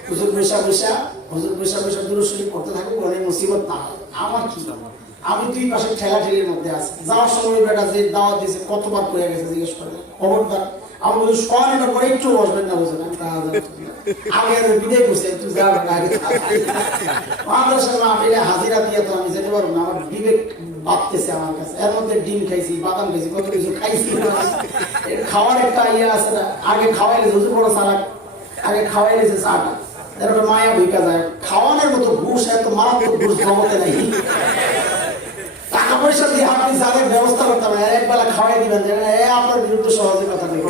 হুজুর বৈশা বৈশা দুরূদ শরীফ পড়তে থাকবো, অনেক মুসিবত না হয়। আমার কি, আমি 2 পাশে ঠেলাঠেলির মধ্যে আছি। যাওয়ার সময় বেটা যে দাওয়াত দিয়েছে কতবার কয়ে গেছে জিজ্ঞেস করে, খবরদার আমার বলছি সয়নটা করে একটু বসবেন না, বুঝলেন? আগে বিদায় করছে, একটু যাবেন আগে মাদ্রাসার মাহফিলে হাজিরা দিয়ে তো আমি যেতে পারবো না, আমার বিবেক ভাবতেছে আমার কাছে। এর মধ্যে ডিম খাইছি, বাদাম খাইছি, কত কিছু খাইছি। খাওয়ার একটা ইয়ে আছে না, আগে খাওয়াইলে হুজুর বড় সালাক, আগে খাওয়াইলেছে চাটা, এরকম মায়া ভিকা যায়। খাওয়ানোর মতো ঘুষ, এত মারাত্মক ঘুষ জগতে নাই। টাকা পয়সা দিয়ে আপনি যাদের ব্যবস্থা করতে হবে, এক বেলা খাওয়াই দিবেন, আপনার বিরুদ্ধে সহজে কথা নেই।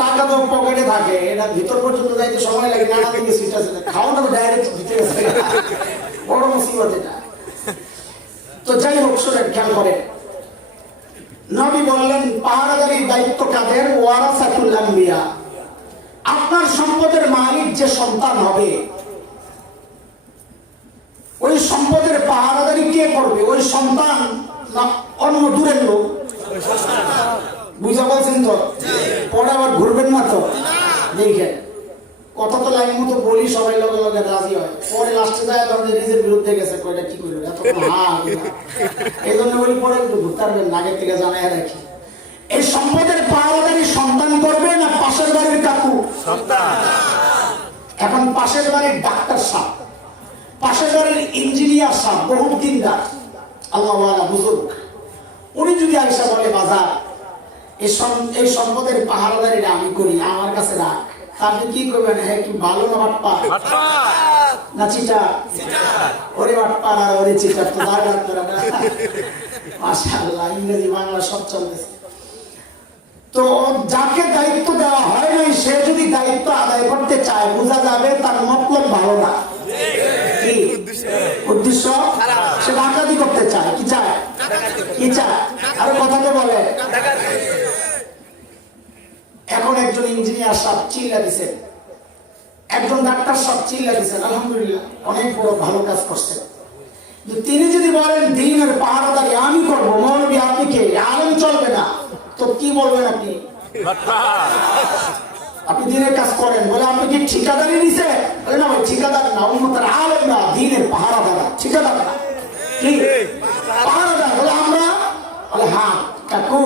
টাকা তো পকেটে থাকে, এটা ভিতর পর্যন্ত যাইতে সময় লাগে, নানা দিকে সিট আছে, খাওয়ানো তো ডাইরেক্ট ভিতরে আছে, বড় মুসিবত এটা। তো যাই হোক, শোনেন, খেয়াল করেন, নবী বললেন পাহারাদারির দায়িত্ব কাদের? ওয়ারাসাতুল আম্বিয়া। আপনার সম্পদের মালিক যে সন্তান হবে, ওই সম্পদের পাহারাদারি কে করবে? ওই সন্তান না অন্য দূরের লোক? বুঝা বলছেন তো? পরে আবার ঘুরবেন না তো? দেখেন, কথা তো লাইন মতো বলি, সবাই লগে লগে রাজি হয়, পরে লাস্টে যায় তাদের নিজের বিরুদ্ধে গেছে, কয়টা কি করবে এত এই জন্য বলি পরে একটু ঘুরতে পারবেন, আগের থেকে জানাই রাখি। এই সম্পদের পাহারাদারি সন্তান করবে না পাশের বাড়ির কাকু? এখন পাশের বাড়ির ডাক্তার সাহেব, পাশের বাড়ির ইঞ্জিনিয়ার সাহেব, বহুত দিনদার আল্লাহওয়ালা বুজুর্গ, উনি যদি আইসা বলে বাজার এই সম্পদের পাহারাদারিটা আমি করি, আমার কাছে রাখ, আপনি কি করবেন? হ্যাঁ, কি ভালো না বাটপা না চিটা? ওরে বাটপা আর ওরে চিটা তো মাশাআল্লাহ, ইংরেজি বাংলা সব চলতেছে। তো যাকে দায়িত্ব দেওয়া হয় নাই, সে যদি দায়িত্ব আদায় করতে চায়, বোঝা যাবে তার মতলব ভালো না, কি উদ্দেশ্য? সে ডাকাতি করতে চায়। কি চায়? কি চায়? আর কথাটা বলে। এখন একজন ইঞ্জিনিয়ার সাহেব চিল্লা দিচ্ছেন, একজন ডাক্তার সাহেব চিল্লা দিচ্ছেন, আলহামদুলিল্লাহ অনেক বড় ভালো কাজ করছেন। তিনি যদি বলেন দিনের পাহারাদারি আমি করবো, মৌলবী আপনি কে? আলেম চলবে না, তো কি বলবেন আপনি? আপনি দিনের কাজ করেন বলে আপনি কি ঠিকাদারি নিছে? না ভাই, ঠিকাদার না, উম্মতের আলেম না, দিনের পাহারাদার, ঠিকাদার না, কি পাহারাদার বলে আমরা? বলে হ্যাঁ কাকু,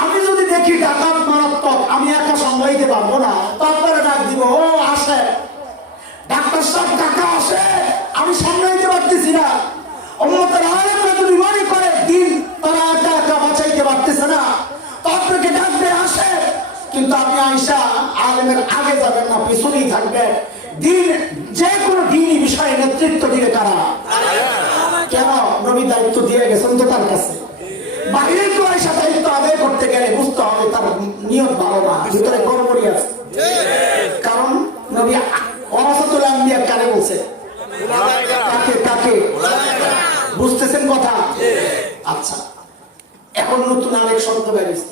আমি যদি দেখি ডাকাত মারাত্মক, আমি একা সামলাইতে পারবো না, তারপরে ডাক দিব, ও আসে ডাক্তার সাহেব, টাকা আসে, আমি সামলাইতে পারতেছি না। উম্মতের আলেমরা যদি মনে করে দিন তারা একা একা বাঁচাইতে পারতেছে না, তো আপনাকে ডাকবে, আসে, কিন্তু আপনি আইসা আলেমের আগে যাবেন না, পিছনেই থাকবেন। দিন যে কোনো দিনই বিষয়ে নেতৃত্ব দিবে কারা? কেন? নবী দায়িত্ব দিয়ে গেছেন তো তার কাছে। বাইরে তো এসে দায়িত্ব আদায় করতে গেলে বুঝতে হবে তার নিয়ত ভালো না, ভিতরে গড়বড়ি আছে। কারণ নবী ওয়ারাসাতুল আম্বিয়া কারে বলছে? কাকে কাকে? বুঝতেছেন কথা? আচ্ছা, এখন নতুন আরেক শব্দ বেরিয়েছে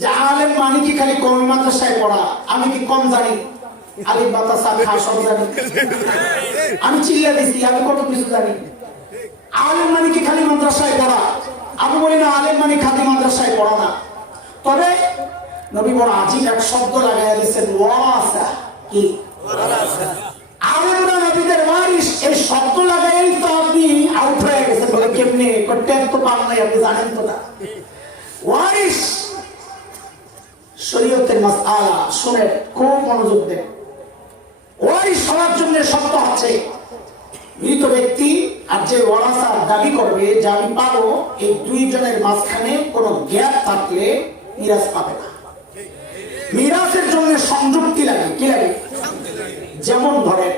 যে আলেম মানে কি খালি কওমি মাদ্রাসায় পড়া? আমি কি কম জানি? আলিফ বা তা সা খা সব জানি, আমি চিল্লা দিছি, আমি কত কিছু জানি। আলেম মানে কি খালি মাদ্রাসায় পড়া? আমি বলি না, আলেম মানে খালি মাদ্রাসায় পড়া না। তবে নবী বড় আজিব এক শব্দ লাগাইয়া দিচ্ছেন, ওয়ারাসা। কি? আলেমরা নবীদের ওয়ারিস, এই শব্দ লাগাই তো আপনি আউট হয়ে গেছেন। বলে কেমনে? করতে তো পার নাই, আপনি জানেন তো না। ওয়ারিস শরীয়তের মাসআলা শুনে খুব মনোযোগ দেন। ওয়ারিস হওয়ার জন্য শর্ত আছে মৃত ব্যক্তি আর যে ওয়ারাসার দাবি করবে যে আমি পাবো, এই দুইজনের মাঝখানে কোনো গ্যাপ থাকলে মিরাজ পাবে না। মিরাজের জন্য সংযুক্তি লাগে। কি লাগে? যেমন ধরে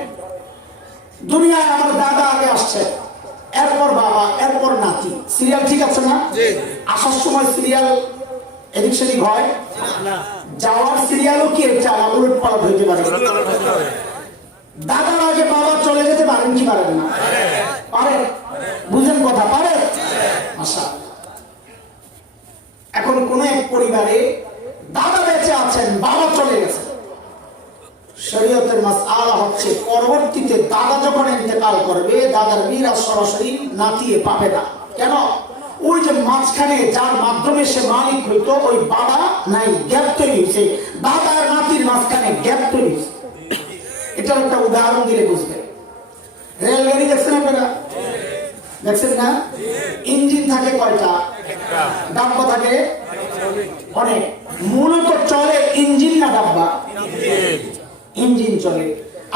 দুনিয়ায় আমার দাদা আগে আসছে, এরপর বাবা, এরপর নাতি, সিরিয়াল ঠিক আছে না? আসার সময় সিরিয়াল এদিক সেদিক হয়, যাওয়ার সিরিয়ালও কি একটা উলট পালট হইতে পারে। দাদার আগে বাবা চলে যেতে পারেন কি পারেন না? পারে। বুঝেন কথা? পারে। আচ্ছা, এখন কোন এক পরিবারে দাদা বেঁচে আছেন, বাবা চলে গেছে। শরীয়তের মাসআলা হচ্ছে পরবর্তীতে দাদা যখন ইন্তেকাল করবে, দাদার মিরাজ সরাসরি নাতি পাবে না। কেন? ওই যে মাঝখানে যার মাধ্যমে সে মালিক হইতো, ওই বাবা নাই, গ্যাপ তৈরি হয়েছে। দাদা আর নাতির মাঝখানে গ্যাপ তৈরি হয়েছে। এটার একটা উদাহরণ দিলে বুঝবেন। রেলগাড়ি দেখছেন আপনারা? দেখছেন না? ইঞ্জিন থাকে কয়টা? ডাব্বা থাকে অনেক। মূলত চলে ইঞ্জিন না ডাব্বা? ইঞ্জিন চলে।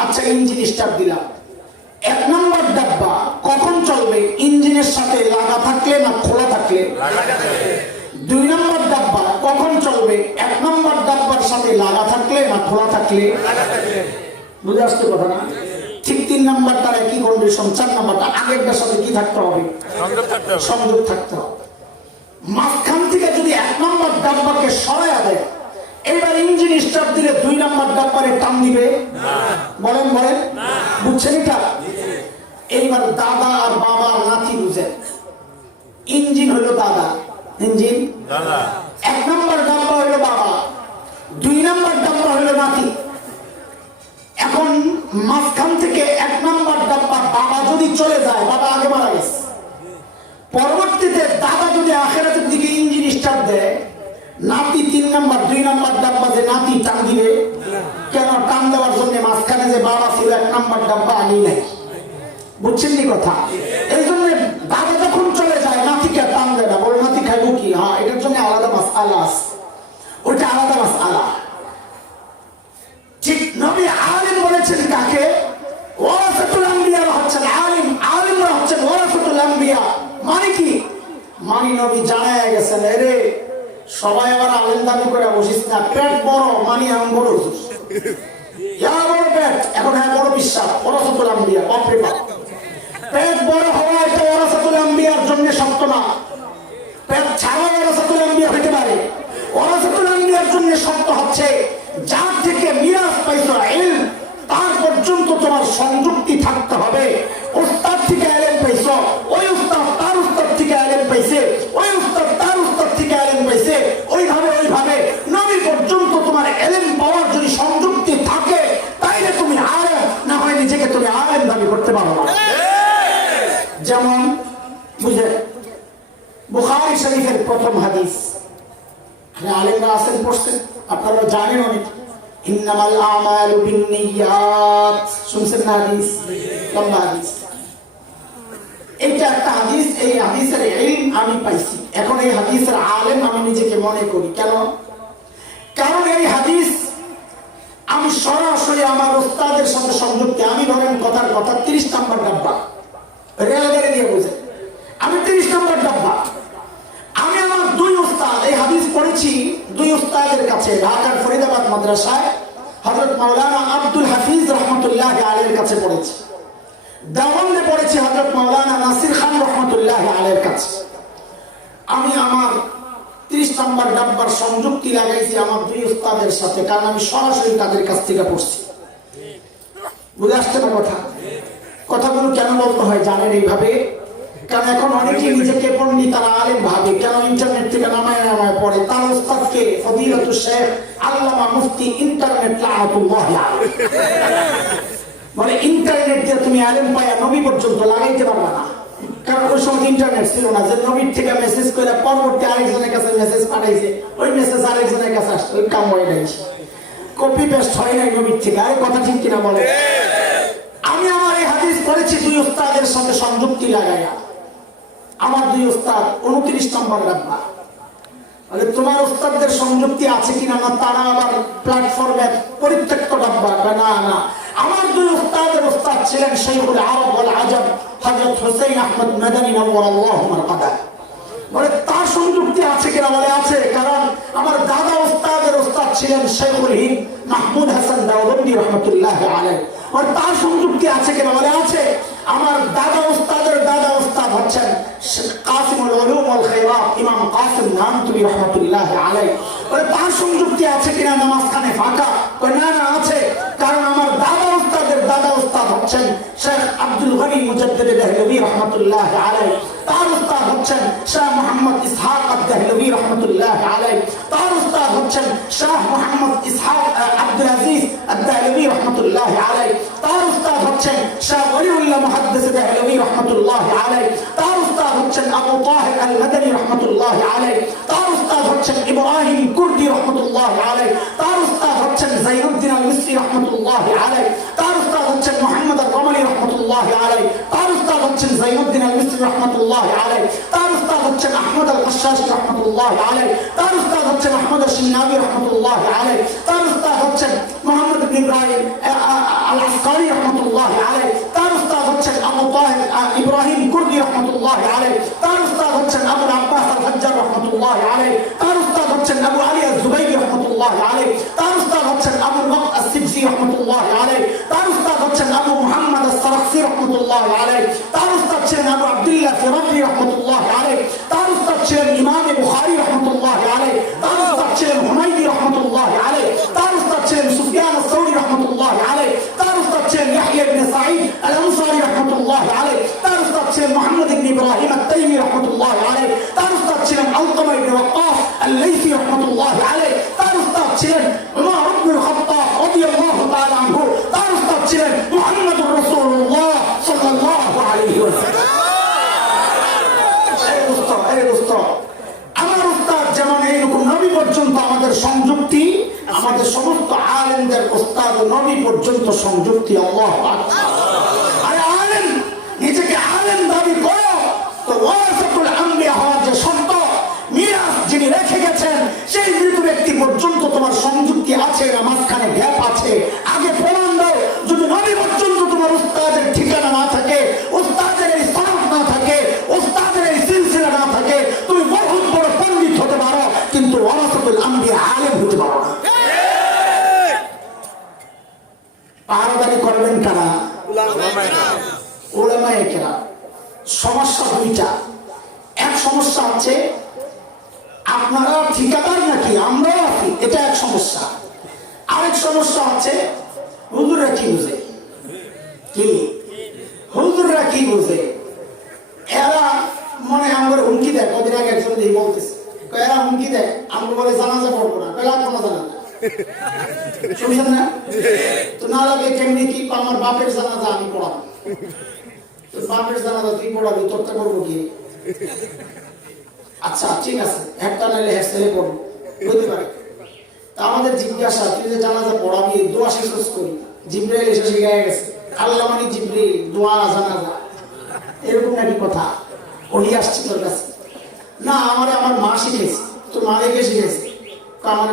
আচ্ছা, ইঞ্জিন স্টার্ট দিলাম, এক নম্বর ডাব্বা কখন চলবে? ইঞ্জিনের সাথে লাগা থাকলে না খোলা থাকলে? দুই নম্বর ডাব্বা কখন চলবে? এক নম্বর ডাব্বার সাথে লাগা থাকলে না খোলা থাকলে? বুঝে আসতে কথা না? ঠিক তিন নাম্বারটা কি কন্ডিশন, চার নাম্বারটা আগেরটার সাথে কি থাকতে হবে? সংযোগ থাকতে হবে। মাঝখান থেকে যদি এক নম্বর ডাব্বাকে সরাইয়া দেয়, এবার ইঞ্জিন স্টার্ট দিলে দুই নম্বর ডাব্বারে টান দিবে? বলেন বলেন, বুঝছেন এটা? এইবার দাদা আর বাবা নাতি বুঝেন। ইঞ্জিন হলো দাদা, ইঞ্জিন এক নম্বর ডাব্বা হলো বাবা, দুই নম্বর ডাব্বা হলো নাতি। এখন মাঝখান থেকে এক নম্বর ডাব্বা বাবা যদি চলে যায়, বাবা আগে মারা গেছে, পরবর্তীতে দাদা যদি আখিরাতের দিকে ইঞ্জিন স্টার্ট দেয়, নাতি তিন নম্বর দুই নম্বর ডাব্বা যে নাতি টান দিবে? কেন? টান দেওয়ার জন্য মাঝখানে যে বাবা ছিল এক নম্বর ডাব্বা আগেই নাই। বুঝছেন কি কথা? এই জন্য দাদা যখন চলে যায় নাতিকে টান দেয় না, বড় নাতি খাইবো কি? হ্যাঁ, এটার জন্য আলাদা মাসআলা আছে, ওইটা আলাদা মাসআলা। ঠিক নবী আলিম বলেছেন কাকে? ওয়ারাসাতুল আম্বিয়া হচ্ছেন আলিম, আলিমরা হচ্ছেন ওয়ারাসাতুল আম্বিয়া। মানে কি? মানে নবী জানায় গেছেন, এরে সবাই আবার আলেম দাবি করে বসিস না, পেট বড় মানে আমি বড় হুজুর, বড় পেট, এখন হ্যাঁ বড় বিশ্বাস, ওয়ারাসাতুল আম্বিয়া। পেট বড় হওয়া এটা ওয়ারাসাতুল আম্বিয়ার জন্য শর্ত না। পেট ছাড়া ওয়ারাসাতুল আম্বিয়া হতে পারে। ওয়ারাসাতুল আম্বিয়ার জন্য শর্ত হচ্ছে যার থেকে মিরাজ পাইছো ইলম, তার পর্যন্ত তোমার সংযুক্তি থাকতে হবে। উস্তাদ থেকে ইলম পাইছো, ওই উস্তাদ তার উস্তাদ থেকে ইলম পাইছে, ওই উস্তাদ তার উস্তাদ থেকে ইলম পাইছে, ওইভাবে নবী পর্যন্ত তোমার ইলম পাওয়ার যদি সংযুক্তি থাকে, তাইলে তুমি আলেম, না হয় নিজেকে তুমি আলেম দাবি করতে পারো না। যেমন বুঝে বুখারী শরীফের প্রথম হাদিস, আলেমরা আছেন পড়ছেন, আপনারা জানেন অনেক, ইন্নামাল আমালু বিন্নিয়াত, শুনছেন না হাদিস? লম্বা হাদিস। এটা একটা হাদিস, এই হাদিসের ইলম আমি পাইছি, এখন এই হাদিসের আলেম আমি নিজেকে মনে করি। কেন? কারণ এই হাদিস আমি সরাসরি আমার উস্তাদের সাথে সংযুক্ত। আমি ধরেন কথার কথা 30 নম্বর ডাব্বা, রেলগাড়ি দিয়ে বুঝে আমি 30 নম্বর ডাব্বা, আমি আমার দুই উস্তাদ এই হাদিস পড়েছি দুই উস্তাদের কাছে, ঢাকার ফরিদাবাদ মাদ্রাসায় হযরত মাওলানা আব্দুল হাফিজ রহমতুল্লাহ আলাইহির কাছে পড়েছি, দেওবন্দে পড়েছি হযরত মাওলানা নাসির খান রহমতুল্লাহ আলাইহির কাছে। আমি আমার 30 নম্বর ডাব্বার সংযুক্তি লাগাইছি আমার দুই উস্তাদের সাথে, কারণ আমি সরাসরি তাদের কাছ থেকে পড়ছি। বুঝে আসছে না কথা? কথাগুলো কেন বলতে হয় জানেন এইভাবে? কারণ এখন অনেকেই নিজেকে পণ্ডিত তারা আলেম ভাবে, কেন ইন্টারনেট থেকে নামায় নামায় পড়ে। তার উস্তাদকে ফদিলাতুল শেখ আল্লামা মুফতি ইন্টারনেট লাআতুল্লাহ আলাইহি বলে, ইন্টারনেট দিয়ে তুমি আলেম পায়া নবী পর্যন্ত লাগাইতে পারবা না। কারণ ওই সময় ইন্টারনেট ছিল না যে নবীর থেকে মেসেজ করে পরবর্তী আরেকজনের কাছে মেসেজ পাঠাইছে, ওই মেসেজ আরেকজনের কাছে আসছে, ওই কাম হয়ে নাই, কপি পেস্ট হয় নাই নবীর থেকে। আরে কথা ঠিক কিনা বলে? আমি আমার এই হাদিস পড়েছি দুই উস্তাদের সাথে সংযুক্তি লাগাইয়া। আমার দুই উস্তাদ 29 নম্বর ডাব্বা। মানে তোমার উস্তাদদের সংযুক্তি আছে কিনা না তারা আবার প্ল্যাটফর্মে পরিত্যক্ত ডাব্বা? না না, আমার দুই উস্তাদের উস্তাদ ছিলেন শাইখুল আরব ওয়াল আজম হযরত হুসাইন আহমদ মাদানী নওয়ারাল্লাহু মারকাদা। বলে তার সংযুক্তি আছে কিনা? বলে আছে, কারণ আমার দাদা উস্তাদের উস্তাদ ছিলেন শাইখুল হিন্দ মাহমুদ হাসান দাওবন্দি রাহমাতুল্লাহি আলাইহি। আর তার সংযুক্তি আছে কিনা? বলে আছে। আমার দাদা উস্তাদের দাদা উস্তাদ হচ্ছেন কাসিমুল উলুম ওয়াল খায়রাত ইমাম কাসিম নানতুবি রাহমাতুল্লাহি আলাইহি। বলে তার সংযুক্তি আছে কিনা? নামাজখানে ফাঁকা। না না আছে, কারণ আমার দাদা উস্তাদের দাদা উস্তাদ হচ্ছেন শেখ আব্দুল গনি মুজাদ্দিদ দেহলভী রাহমাতুল্লাহি আলাইহি। তার উস্তাদ হচ্ছেন শাহ মোহাম্মদ ইসহাক আদ-দেহলভী রাহমাতুল্লাহি আলাইহি। তার উস্তাদ হচ্ছেন শাহ মোহাম্মদ ইসহাক আব্দুল আজিজ আদ-দেহলভী রাহমাতুল্লাহি আলাইহি। তার উস্তাদ হচ্ছেন শাহ ওলিউল্লাহ মুহাদ্দিস দেহলভী রাহমাতুল্লাহি আলাইহি। তার উস্তাদ হচ্ছেন আবু তাহির আল-মাদানী রাহমাতুল্লাহি আলাইহি। তার উস্তাদ হচ্ছেন ইব্রাহিম কুর্দি রাহমাতুল্লাহি আলাইহি। তার উস্তাদ হচ্ছেন যায়নুদ্দিন আল-মিসরি রাহমাতুল্লাহি আলাইহি। তার উস্তাদ হচ্ছেন মুহাম্মদ আল-রমলি রাহমাতুল্লাহি আলাইহি। তার উস্তাদ হচ্ছেন যায়নুদ্দিন আল-মিসরি রাহমাতুল্লাহি আলাইহি। তার উস্তাদ হচ্ছেন আহমদ আল-কাশাশি রাহমাতুল্লাহি আলাইহি। তার উস্তাদ হচ্ছেন আহমদ আশ-শিনাবি রাহমাতুল্লাহি আলাইহি। তার উস্তাদ হচ্ছেন মুহাম্মদ ইবনে ইব্রাহিম আল-আসকারি রাহমাতুল্লাহি আলাইহি। তার উস্তাদ হচ্ছেন আবু তাহির ইব্রাহিম কুর্দি রাহমাতুল্লাহি আলাইহি। তার উস্তাদ হচ্ছেন আবু আব্বাস আল-হাজ্জার রাহমাতুল্লাহি আলাইহি। তার উস্তাদ হচ্ছেন আবু আলী আজ-জুবাইরি রাহমাতুল্লাহি আলাইহি। তার উস্তাদ হচ্ছেন আবু ওয়াক্ত আস-সিবসি রাহমাতুল্লাহি আলাইহি। তার উস্তাদ হচ্ছেন আবু মুহাম্মদ আস-সারাখসি রাহমাতুল্লাহি আলাইহি। তার উস্তাদ ছিলেন আবু আব্দুল্লাহ ফিরাবি রাহমাতুল্লাহি আলাইহি। তার উস্তাদ ছিলেন ইমাম বুখারী রাহমাতুল্লাহি আলাইহি। তার উস্তাদ ছিলেন হুমায়দি রাহমাতুল্লাহি আলাইহি। তার উস্তাদ ছিলেন সুফিয়ান আস-সাউরি রাহমাতুল্লাহি আলাইহি। তার উস্তাদ ছিলেন ইয়াহইয়া ইবনে সাঈদ আল-আনসারী রাহমাতুল্লাহি আলাইহি। তার উস্তাদ ছিলেন মুহাম্মদ ইবনে ইব্রাহিম আত-তাইমি রাহমাতুল্লাহি আলাইহি। তার উস্তাদ ছিলেন আলকামা ইবনে ওয়াক্কাস আল-লাইসি রাহমাতুল্লাহি আলাইহি। তার উস্তাদ ছিলেন উমর ইবনে খাত্তাব রাদিয়াল্লাহু তাআলা আনহু। তার উস্তাদ ছিলেন মুহাম্মদুর রাসূলুল্লাহ সাল্লাল্লাহু আলাইহি ওয়াসাল্লাম। আমার উস্তাদ যেমন এইরকম নবী পর্যন্ত আমাদের সংযুক্তি, আমাদের সমস্ত আলেমদের উস্তাদ নবী পর্যন্ত সংযুক্তি। আল্লাহু আকবার। আরে আলেম নিজেকে আলেম দাবি করো তো ওয়ারাসাতুল আম্বিয়া হওয়ার যে শর্ত মিরাস যিনি রেখে গেছেন সেই মৃত ব্যক্তি পর্যন্ত তোমার সংযুক্তি আছে না মাঝখানে গ্যাপ আছে? আগে প্রমাণ দাও। যদি নবী পর্যন্ত তোমার উস্তাদের ঠিকানা না থাকে, উস্তাদের এই সনদ না থাকে, উস্তাদের এই সিলসিলা না থাকে, তুমি বহুত বড় পণ্ডিত হতে পারো কিন্তু ওয়ারাসাতুল আম্বিয়া আলেম হতে পারো না। পাহাড়দারি করবেন কারা? উলামায়ে কেরাম। সমস্যা দুইটা। এক সমস্যা হচ্ছে আপনারা ঠিকাদার নাকি আমরাও আছি, এটা এক সমস্যা। আরেক সমস্যা হচ্ছে হুজুররা কি বুঝে, কি হুজুররা কি বুঝে। এরা মনে আমার হুমকি দেয়। কদিন আগে একজন দিয়ে বলতেছে, এরা হুমকি দেয় আমরা বলে জানাজা পড়বো না, পেলাম কোনো জানাজা শুনছেন না? তো না লাগে কেমনি কি আমার বাপের জানাজা আমি পড়াবো। বাপের জানাজা তুই পড়াবি, তোরটা করবো কি? আচ্ছা ঠিক আছে, একটা নাইলে হেসেলে পড়বো, বুঝতে পারে। তা আমাদের জিজ্ঞাসা, তুই যে জানাজা পড়াবি দোয়া শেষ করি। জিব্রাইল এসে শিখায় গেছে, আল্লাহ মানে জিব্রাইল, দোয়া জানাজা, এরকম নাকি কথা? ওই আসছে তোর কাছে? না আমার আমার মা শিখেছে। তো মা রেখে শিখেছে? আমার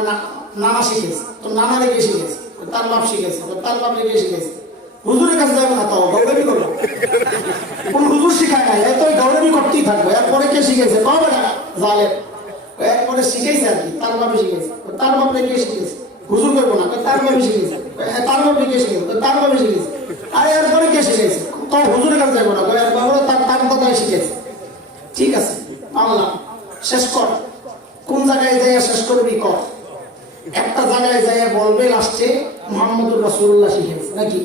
নানা শিখেছে। তো নানা রেখে শিখেছে। তার বাপ শিখেছে। তার বাপ রেখে শিখেছে। হুজুরের কাছে যাবে না, তাও গৌরবী করবো। কোন হুজুর শিখায় নাই, এত গৌরবী করতেই থাকবো। এরপরে কে শিখেছে? কবে না জালেম। এরপরে শিখেছে আর কি, তার বাপে শিখেছে। তার বাপ রেখে শিখেছে। হুজুর করবো না, তার বাপে শিখেছে। তার বাপ রেখে শিখেছে। তার বাপে শিখেছে। আর এরপরে কে শিখেছে? তো হুজুরের কাছে যাবো না, তার কথাই শিখেছে। ঠিক আছে মানলাম। শেষ কর। কোন জায়গায় যাইয়া শেষ করবি কর। একটা জায়গায় যাইয়া বলবে লাস্টে মুহাম্মদুর রাসূলুল্লাহ শিখেছে নাকি?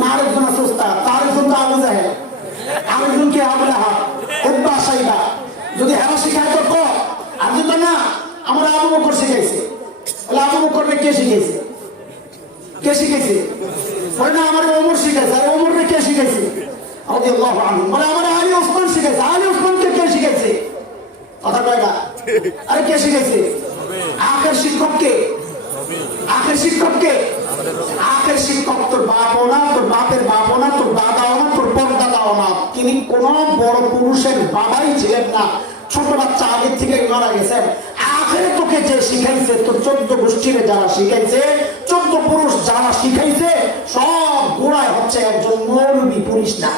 না আরেকজন আছে উস্তাদ, আরেকজন তো আবু জাহেল, আরেকজন কি আবু লাহাব, উতবা সাইবা। যদি হেরা শিখায় তো কর, আর যদি না আমরা আবু বকর শিখাইছে, তাহলে আবু বকরকে কে শিখাইছে? কে শিখাইছে? বলে না আমার ওমর শিখাইছে, আর ওমরকে কে শিখাইছে? রাদিয়াল্লাহু আনহু। বলে আমার আলী ওসমান শিখাইছে, আলী ওসমানকে কে শিখাইছে? কথা কয় না? আরে কে শিখাইছে? আখের শিক্ষককে, আখের শিক্ষককে, আখের শিক্ষক তোর বাপও না, তোর বাপের বাপও না, তোর দাদাও না, তোর পরদাদাও না। তিনি কোন বড় পুরুষের বাবাই ছিলেন না, ছোট বাচ্চা আগের থেকে মারা গেছেন। আখের তোকে যে শিখাইছে, তোর 14 গোষ্ঠীর যারা শিখাইছে, 14 পুরুষ যারা শিখাইছে, সব গোড়ায় হচ্ছে একজন মৌলবী, পুলিশ না।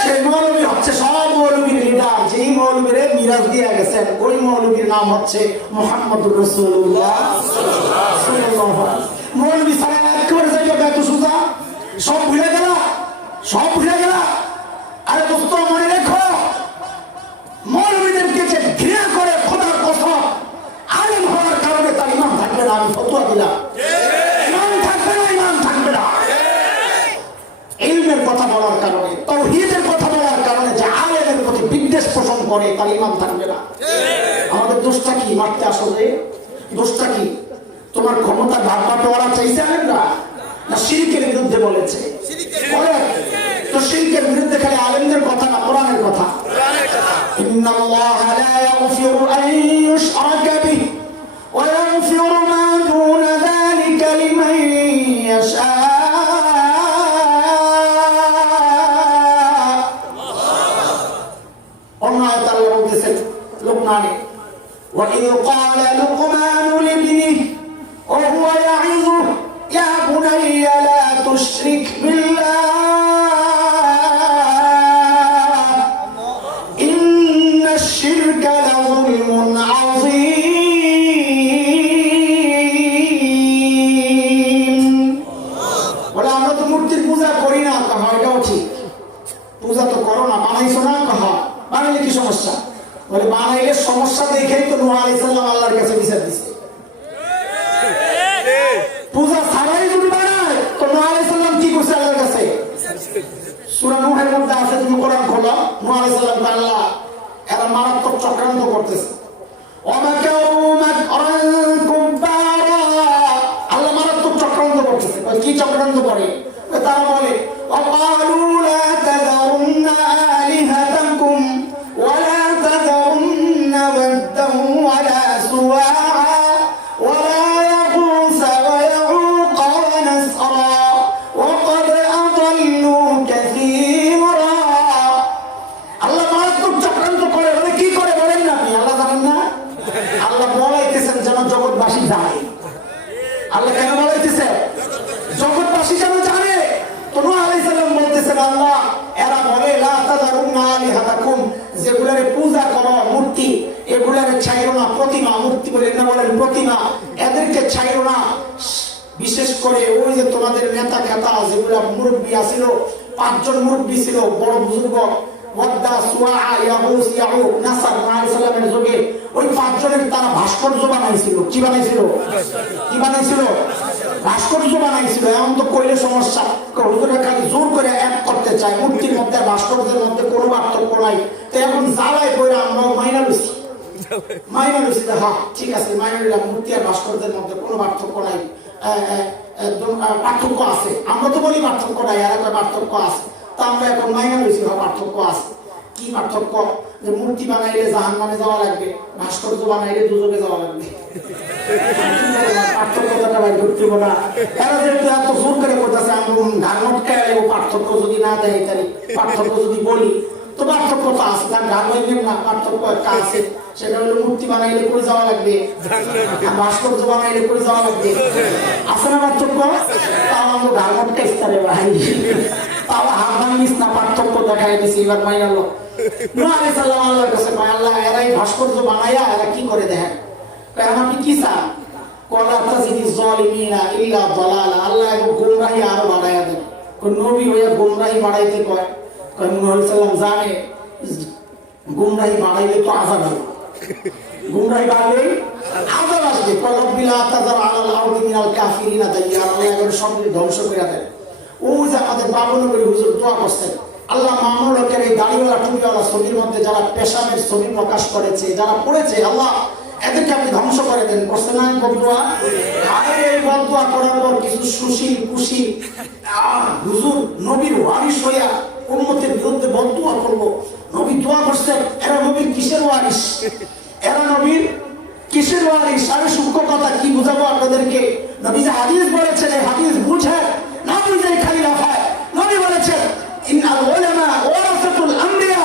সেই মৌলবী হচ্ছে সব মৌলবীর লিডার, যেই মৌলবীরে মিরাজ দিয়ে গেছেন, ওই মৌলবীর নাম হচ্ছে মুহাম্মদুর রাসূলুল্লাহ সাল্লাল্লাহু আলাইহি ওয়াসাল্লাম। মৌলবী ছাড়া একেবারে যাইবে বেত সুজা, সব ভুলে গেল, সব ভুলে গেল। আরে দোস্ত মনে রেখো, মৌলবীদেরকে যে ঘৃণা করে খোদার কসম, আলেম হওয়ার কারণে তার ইমান থাকবে না। আমি ফতোয়া দিলাম, ইমান থাকবে না, ইমান থাকবে না। ইলমের কথা বলার কারণে, তাওহীদের কথা বলার কারণে যে আলেমের প্রতি বিদ্বেষ পোষণ করে, তার ইমান থাকবে না। আমাদের দোষটা কি? মারতে আসলে দোষটা কি? তোমার ক্ষমতা ভাবতে ওরা চাইছে আলেমরা, না শিরকের বিরুদ্ধে বলেছে? তো শিরকের বিরুদ্ধে খালি আলেমদের কথা না, কোরআনের কথা। ইন্নাল্লাহা লা ইয়াগফিরু আন ইউশরাকা বিহি ওয়া ইয়াগফিরু মা দুনা যালিকা লিমান ইয়াশা। লোকমানে وَإِذْ قَالَ لُقْمَانُ لِابْنِهِ وَهُوَ يَعِظُهُ يَا بُنَيَّ لَا تُشْرِكْ بِاللَّهِ إِنَّ الشِّرْكَ لَظُلْمٌ عَظِيمٌ। বলে আমরা তো মূর্তির পূজা করি না, কহা এটাও ঠিক। পূজা তো করো না, বানাইছো না, কহা বানাইলে কি সমস্যা? বলে বানাইলে সমস্যা দেখেই তো নূহ আলাইহিস সালাম আল্লাহর কাছে বিচার দিছে। পূজা ছাড়াই যদি বানায় তো নূহ আলাইহিস সালাম কি করছে আল্লাহর কাছে? সূরা নূহের মধ্যে আছে, তুমি কোরআন খোলো, নূহ আলাইহিস সালাম আল্লাহ এরা মারাত্মক চক্রান্ত করতেছে। ওয়ামাকারু মাকরান কুব্বারা, আল্লাহ মারাত্মক চক্রান্ত করতেছে। কি চক্রান্ত করে? তারা বলে ওয়াকালু লা তাযারুন্না আলিহাতাকুম ওয়ালা তাযারুন্না ওয়াদ্দান ওয়ালা সুওয়াআ ওয়ালা ইয়াগুস ওয়া ইয়াউক ওয়া নাসরা ওয়াকাদ আযাল্লু কাসীরা। আল্লাহ মারাত্মক চক্রান্ত করে। বলে কি করে বলেন না? আপনি আল্লাহ জানেন না? আল্লাহ বলাইতেছেন যেন জগৎবাসী জানে। আল্লাহ কেন বলাইতেছে? জগৎবাসী যেন জানে। তো নূহ আলাইহিস সালাম বলতেছেন আল্লাহ এরা বলে লা তাযারুন্না আলিহাতাকুম, যেগুলারে পূজা করো মূর্তি, এগুলারে ছাইরো না, প্রতিমা, মূর্তি বলে না, বলেন প্রতিমা, এদেরকে ছাইরো না। বিশেষ করে ওই যে তোমাদের নেতা খেতা যেগুলা মুরব্বী আছিল, 5 জন মুরব্বী ছিল, বড় বুজুর্গ, ওয়াদ্দা, সুওয়া, ইয়াগুস, ইয়াউক, নাসার, নূহ আলাইহিস সালামের যুগে ওই 5 জনের তারা ভাস্কর্য বানাইছিল। কি বানাইছিল? কি বানাইছিল? ভাস্কর্য বানাইছিল। এমন তো কইলে সমস্যা, হুজুরা খালি জোর করে এক করতে চায়, মূর্তির মধ্যে ভাস্কর্যের মধ্যে কোনো পার্থক্য নাই। তো এখন জ্বালায় করে আমরাও মাইনা লইছি, মাইনা লইছি। হ্যাঁ ঠিক আছে, মাইনা নিলাম, মূর্তি আর ভাস্কর্যের মধ্যে কোনো পার্থক্য নাই, পার্থক্য আছে। আমরা তো বলি পার্থক্য নাই, আর একটা পার্থক্য আছে। তা আমরা এখন মাইনা লইছি, পার্থক্য আছে। কি পার্থক্য? যে মূর্তি বানাইলে জাহান্নামে যাওয়া লাগবে, ভাস্কর্য বানাইলে দুজকে যাওয়া লাগবে। পার্থক্যটা ভাই ধরতে না। এরা যেহেতু এত জোর করে করতেছে, পার্থক্য যদি না দেয়, তাহলে পার্থক্য যদি বলি তো পার্থক্য তো আছে, তার গান হইবেন না, পার্থক্য একটা আছে। সেটা হলো মূর্তি বানাইলে করে যাওয়া লাগবে, ভাস্কর্য বানাইলে করে যাওয়া লাগবে। আছে না পার্থক্য? তাও আমরা গার্মটটা ইস্তারে ভাই, তাও হামান মিস না, পার্থক্য দেখাই দিছি। এবার মাইনালো নূহ আলাইহিস সালাম আল্লাহর কাছে, আল্লাহ এরাই ভাস্কর্য বানাইয়া এরা কি করে দেখেন? আপনি কি চান? কলা তাজিদি যালিমিনা ইল্লা দালালা, আল্লাহ গোমরাহি আরো বাড়াইয়া দেন। কোন নবী হইয়া গোমরাহি বাড়াইতে কয়? নূহ আলাইহিস সালাম জানে গুমরাহি বাড়াইলে তো আজাব হবে, গুমরাহি বাড়লে আজাব আসবে। কলবিলা তাজার আলাল আরদি মিনাল কাফিরিনা দাইয়ার, আল্লাহ এগুলো সব ধ্বংস করে দেন। ও যে আমাদের বাবনগরী হুজুর দোয়া করছেন, আল্লাহ মামুলকের এই দাড়িওয়ালা টুপিওয়ালা ছবির মধ্যে যারা পেশাবের ছবি প্রকাশ করেছে, যারা পড়েছে, আল্লাহ এদেরকে আপনি ধ্বংস করে দেন। করছে না বদুয়া? আরে এই বদুয়া করার পর কিছু সুশীল কুশীল হুজুর নবীর ওয়ারিস হইয়া উম্মতের বিরুদ্ধে বদুয়া করলো। নবী দোয়া করছেন, এরা নবীর কিসের ওয়ারিস? এরা নবীর কিসের ওয়ারিস? আমি সূক্ষ্ম কথা কি বুঝাবো আপনাদেরকে? নবী যে হাদিস বলেছেন, এই হাদিস বুঝে না বুঝে খালি লাফায়। নবী বলেছেন ইন্নাল উলামা ওয়ারাসাতুল আমবিয়া,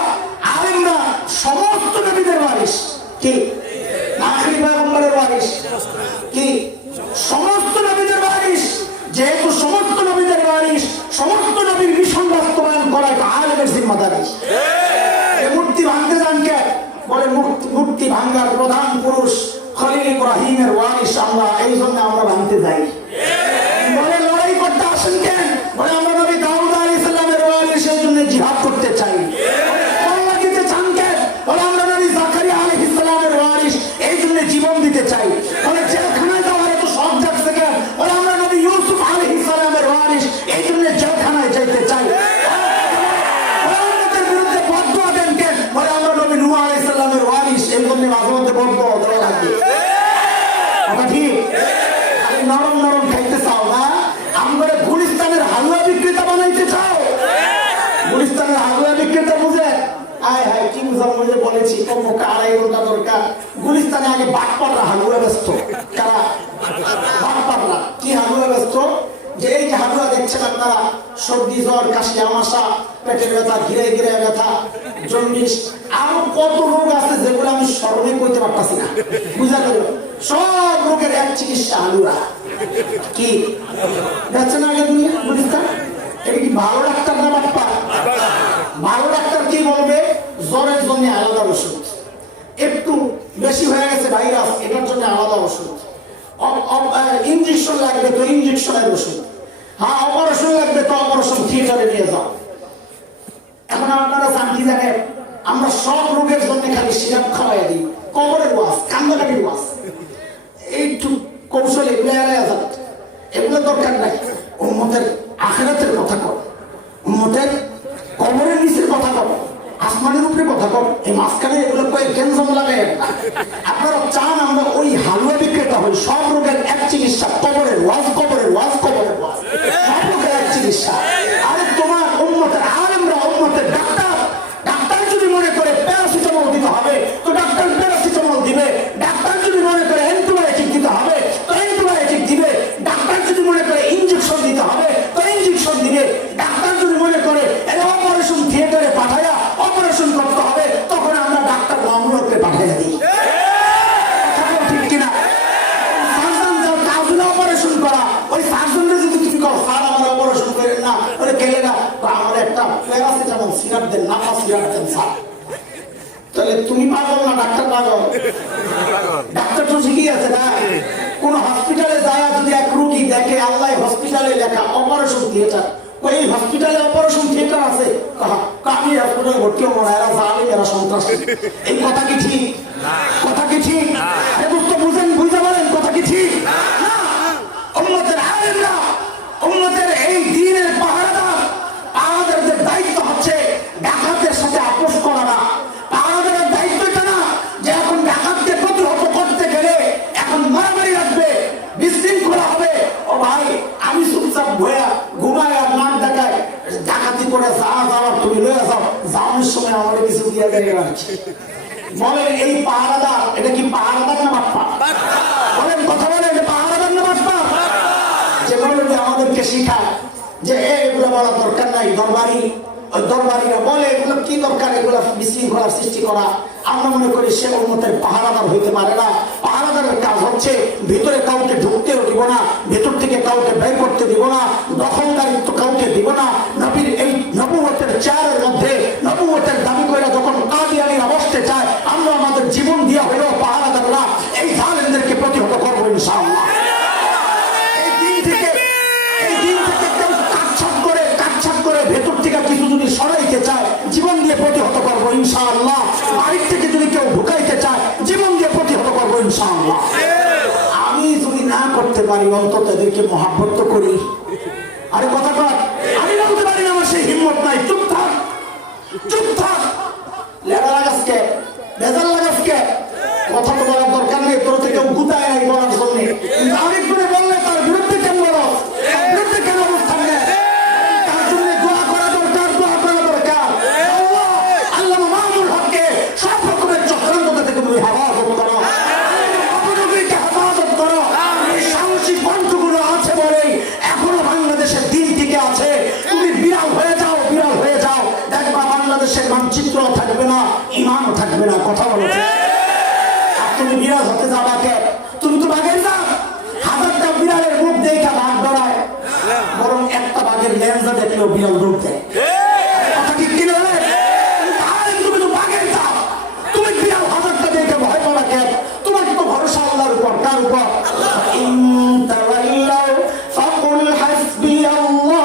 আলেমরা সমস্ত নবীদের ওয়ারিস। কি আখির পয়গম্বরের ওয়ারিস? কি সমস্ত নবীদের ওয়ারিস? যেহেতু সমস্ত নবীদের ওয়ারিস, সমস্ত নবীর মিশন বাস্তবায়ন করা একটা আলেমের জিম্মাদারি। মূর্তি ভাঙতে যান কে? বলে মূর্তি ভাঙ্গার প্রধান পুরুষ খলিল ইব্রাহিমের ওয়ারিস আমরা, এই জন্য আমরা ভাঙতে যাই। বলে লড়াই করতে আসেন কেন? বলে আমরা নবী দাউদ আলাইহিস সালামের ওয়ারিস, এই জন্য জিহাদ করতে চাই। আল্লাহ দিতে চান কেন? বলে আমরা নবী জাকারিয়া আলাইহিস সালামের ওয়ারিস, এই জন্য জীবন দিতে চাই। বলে জেলখানায় যাওয়ার এত শখ জাগছে কেন? বলে আমরা নবী ইউসুফ আলাইহিস সালামের ওয়ারিস, এই জন্য জেলখানায় যেতে চাই। নরম নরম খাইতে চাও না? আমরা গুলিস্তানের হালুয়া বিক্রেতা বানাইতে চাও? গুলিস্তানের হালুয়া বিক্রেতা বুঝে আয় হায় কি বুঝাবো? বুঝে বলেছি কমপক্ষে 2.5 ঘন্টা দরকার। গুলিস্তানে আগে বাটপাড়া হালুয়া ব্যস্ত। কারা? বাটপাড়া। কি হালুয়া ব্যস্ত? যে এই যে হালুয়া দেখছেন আপনারা, সর্দি জ্বর কাশি আমাশা, পেটের ব্যথা, ঘিরে ঘিরে ব্যথা, জন্ডিস, আরো কত রোগ আছে যেগুলো আমি স্মরণে করতে পারতাছি না। বুঝা গেল? সব রোগের এক চিকিৎসা হালুয়া। কি দেখছেন আগে দুনিয়া গুলিস্তান? এটা কি ভালো ডাক্তার না বাপ্পা? ভালো ডাক্তার কি বলবে? জ্বরের জন্য আলাদা ওষুধ, একটু বেশি হয়ে গেছে ভাইরাস, এটার জন্য আলাদা ওষুধ, ইঞ্জেকশন লাগবে তো ইঞ্জেকশনের ওষুধ, হ্যাঁ অপারেশন লাগবে তো অপারেশন থিয়েটারে নিয়ে যাও। এখন আপনারা জান কি জানেন? আমরা সব রোগের জন্য খালি সিরাপ খাওয়াই দিই। কবরের ওয়াজ, কান্দাকাটির ওয়াজ, এইটু কৌশল এগুলো এগুলো দরকার নাই। উম্মতের আখিরাতের কথা কর, উম্মতের কবরের নিচের কথা কর, আসমানের উপরে কথা কর। এই মাঝখানে এগুলো কয়ে টেনশন লাগে। আপনারা চান আমরা ওই হালুয়া বিক্রেতা হই? সব রোগের এক চিকিৎসা কবরের ওয়াজ, কবরের ওয়াজ, কবরের ওয়াজ, সব রোগের এক চিকিৎসা। আরে তোমার উম্মতের আলেমরা, উম্মতের ডাক্তার, ডাক্তার যদি মনে করে প্যারাসিটামল দিতে হবে তো ডাক্তার প্যারাসিটামল দিবে। ডাক্তার যদি মনে করে অ্যান্টিবায়োটিক দিতে হবে তো অ্যান্টিবায়োটিক দিবে। ডাক্তার যদি মনে করে ইঞ্জেকশন দিতে হবে তো ইঞ্জেকশন দিবে। ডাক্তার যদি মনে করে অপারেশন থিয়েটারে পাঠায়া অপারেশন করতে হবে, তখন আমরা ডাক্তার মামুলকে পাঠিয়ে দিই। ঠিক কিনা? সার্জন যাও কাজ হলে অপারেশন করা, ওই সার্জনরা যদি তুমি কও স্যার আমার অপারেশন করেন না, ওরে কেলে না, আমার একটা প্যারাসিটামল সিরাপ দেন, নাপা সিরাপ দেন স্যার। তাহলে তুমি পাগল না ডাক্তার পাগল? ডাক্তার তো শিখিয়ে আছে না? কোন হসপিটালে যায় যদি এক রোগী দেখে আল্লাহ হসপিটালে লেখা অপারেশন থিয়েটার, ওই হসপিটালে অপারেশন থিয়েটার আছে, আমি হসপিটালে ভর্তি হবো না, এরা জালিম, এরা সন্ত্রাসী। এই কথা কি ঠিক? কথা কি ঠিক? বুঝেন, বুঝতে পারেন কথা কি ঠিক? উম্মতের আলেমরা, উম্মতের এই দ্বীনের পাহারাদার, পাহারাদারদের দায়িত্ব হচ্ছে ডাকাতদের সাথে আপোষ করা না। পাহারাদারের দায়িত্ব এটা না যে এখন ডাকাতকে প্রতিহত করতে গেলে এখন মারামারি রাখবে, বিশৃঙ্খলা হবে। ও ভাই, আমি চুপচাপ ভয়া ঘুমায় আর নাক দেখায় ডাকাতি করে যাওয়ার তুমি লয়ে যাও, যাওয়ার সময় আমাদের কিছু দিয়ে দেয়। বলেন এই পাহারাদার, এটা কি পাহারাদার না বাপ্পা? বলেন কথা বলেন, এটা পাহারাদার না বাপ্পা? যে বলে আমাদেরকে শিখায় যে এগুলো বলার দরকার নাই, দরবারি, ওই দরবারিরা বলে এগুলো কি দরকার, এগুলো বিশৃঙ্খলার সৃষ্টি করা। আমরা মনে করি সে উম্মতের পাহারাদার হইতে পারে না। পাহারাদারের কাজ হচ্ছে ভিতরে কাউকে ঢুকতেও দিব না, ভেতর থেকে কাউকে বের করতে দিব না, দখলদারিত্ব কাউকে দিব না। নবীর এই নবুয়তের চেয়ারের মধ্যে নবুয়তের দাবি করে যখন কাদিয়ানীরা বসতে চায়, আমরা আমাদের জীবন দিয়ে হলেও পাহারাদাররা এই জালেমদেরকে প্রতিহত করবো ইনশাআল্লাহ। এই দিন থেকে কেউ কাটছাট করে ভেতর থেকে কিছু যদি সরাইতে চায়, জীবন দিয়ে প্রতিহত করবো ইনশাআল্লাহ। ইনশাআল্লাহ। আমি যদি না করতে পারি অন্তত এদেরকে মহাব্বত তো করি। আরে কথা কর, আমি বলতে পারি না, আমার সেই হিম্মত নাই। চুপ থাক, চুপ থাক, লেডা লাগাসকে, বেজাল লাগাসকে, কথা তো বলার দরকার নেই, তোর থেকে গুতায় নাই বলার জন্য। কিন্তু আরেক করে বললে তার বিরুদ্ধে কেন বলো, বিরুদ্ধে কেন অবস্থান নেয়? তার জন্য দোয়া করা দরকার, দোয়া করা দরকার। আল্লাহ আল্লামা মামুনুল হককে সব রকমের চক্রান্ত থেকে তুমি হেফাজত করো, অপনবীকে হেফাজত করো। এই সাহসী কণ্ঠগুলো আছে বলেই এখনো বাংলাদেশের দিন টিকে আছে। তুমি বিড়াল হয়ে যাও, বিড়াল হয়ে যাও, দেখবা বাংলাদেশের মানচিত্র থাকবে না, ইমানও থাকবে না। কথা বলেছে, তুমি বিড়াল হতে যাবা কে? তুমি তো বাঘের না। হাজারটা বিড়ালের মুখ দেখে বাঘ ডরায়, বরং একটা বাঘের লেন্সা দেখলেও বিড়াল দৌড় দেয়। কথা ঠিক কিনা? তুমি তো বাঘের না, তুমি বিড়াল হাজারটা দেখে ভয় পাবা কে? তোমার তো ভরসা আল্লাহর উপর। কার উপর? ইন তাওয়াল্লাউ ফাকুল হাসবিয়াল্লাহ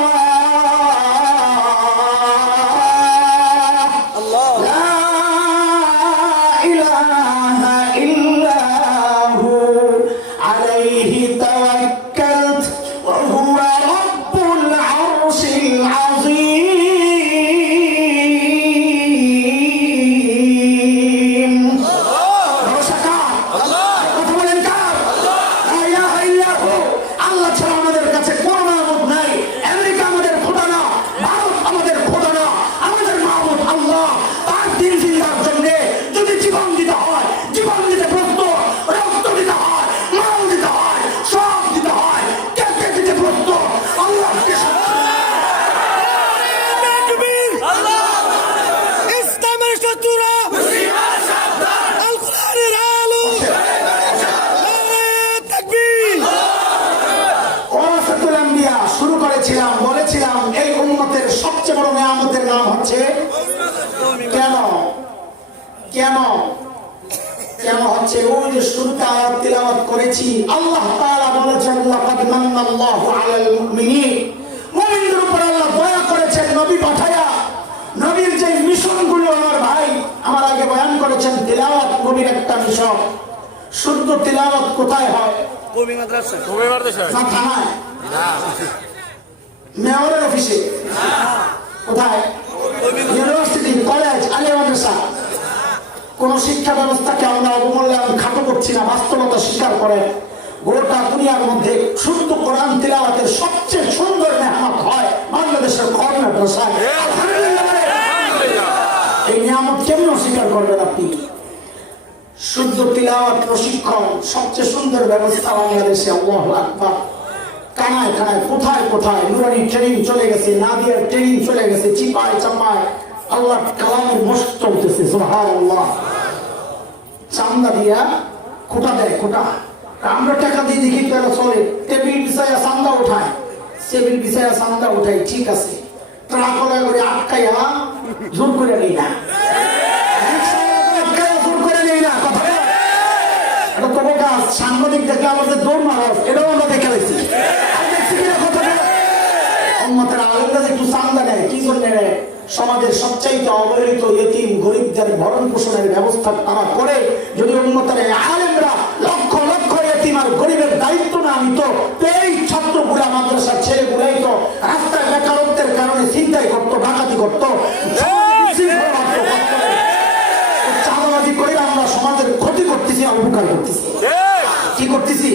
বলেছিলাম এই উম্মতের সবচেয়ে বড় নিয়ামতের নাম হচ্ছে কেন কেন কেন হচ্ছে? ওই যে শুরুতে আয়াত তিলাওয়াত করেছি, আল্লাহ তাআলা বলেছেন লাকাদ মান্নাল্লাহু আলাল মুমিনিন, মুমিনদের উপর আল্লাহ দয়া করেছেন নবী পাঠায়া। নবীর যে মিশনগুলো আমার ভাই আমার আগে বয়ান করেছেন, তিলাওয়াত নবীর একটা মিশন। শুদ্ধ তিলাওয়াত কোথায় হয়? কবি মাদ্রাসা, কবি মাদ্রাসা না থানায়, না মেয়রের অফিসে, কোথায়? ইউনিভার্সিটি, কলেজ, আলিয়া মাদ্রাসা। কোন শিক্ষা ব্যবস্থাকে আমরা অবমূল্যায়ন খাটো করছি না, বাস্তবতা স্বীকার করেন। গোটা দুনিয়ার মধ্যে শুদ্ধ কোরআন তিলাওয়াতের সবচেয়ে সুন্দর মেহনত হয় বাংলাদেশের কওমি মাদ্রাসায়। এই নিয়ামত কেমন স্বীকার করবেন আপনি? শুদ্ধ তিলাওয়াত প্রশিক্ষণ সবচেয়ে সুন্দর ব্যবস্থা বাংলাদেশে। আল্লাহু আকবার। কানায় কানায়, কোথায় কোথায় নুরানি ট্রেনিং চলে গেছে, নাদিয়ার ট্রেনিং চলে গেছে, চিপায় চাপায় আল্লাহ কালামের মস্ত চলতেছে। সুবহানাল্লাহ। চান্দা দিয়া খোটা দেয়, খোটা। আমরা টাকা দিয়ে দেখি তো এরা চলে। টেবিল বিছায়া চান্দা উঠায়, টেবিল বিছায়া চান্দা উঠাই, ঠিক আছে। ট্রাক করে আটকাইয়া জোর করে নেই না, জোর করে নেই না। কথা এটা তো কাজ। সাংবাদিক দেখলে আমাদের দৌড় মারা, এটাও আমরা দেখে গেছি। একটু চান্দা নেয় কি জন্য? সমাজের সবচাইতে অবহেলিত ইতিম গরিবদের ভরণ পোষণের ব্যবস্থা তারা করে। যদি উন্নতের আলেমরা লক্ষ লক্ষ ইতিম আর গরিবের দায়িত্ব না নিত, এই ছাত্রগুলা মাদ্রাসার ছেলেগুলাই তো রাস্তায় বেকারত্বের কারণে চিন্তাই করতো, ডাকাতি করতো, চাঁদাবাজি করে আমরা সমাজের ক্ষতি করতেছি, উপকার করতেছি। কি করতেছি?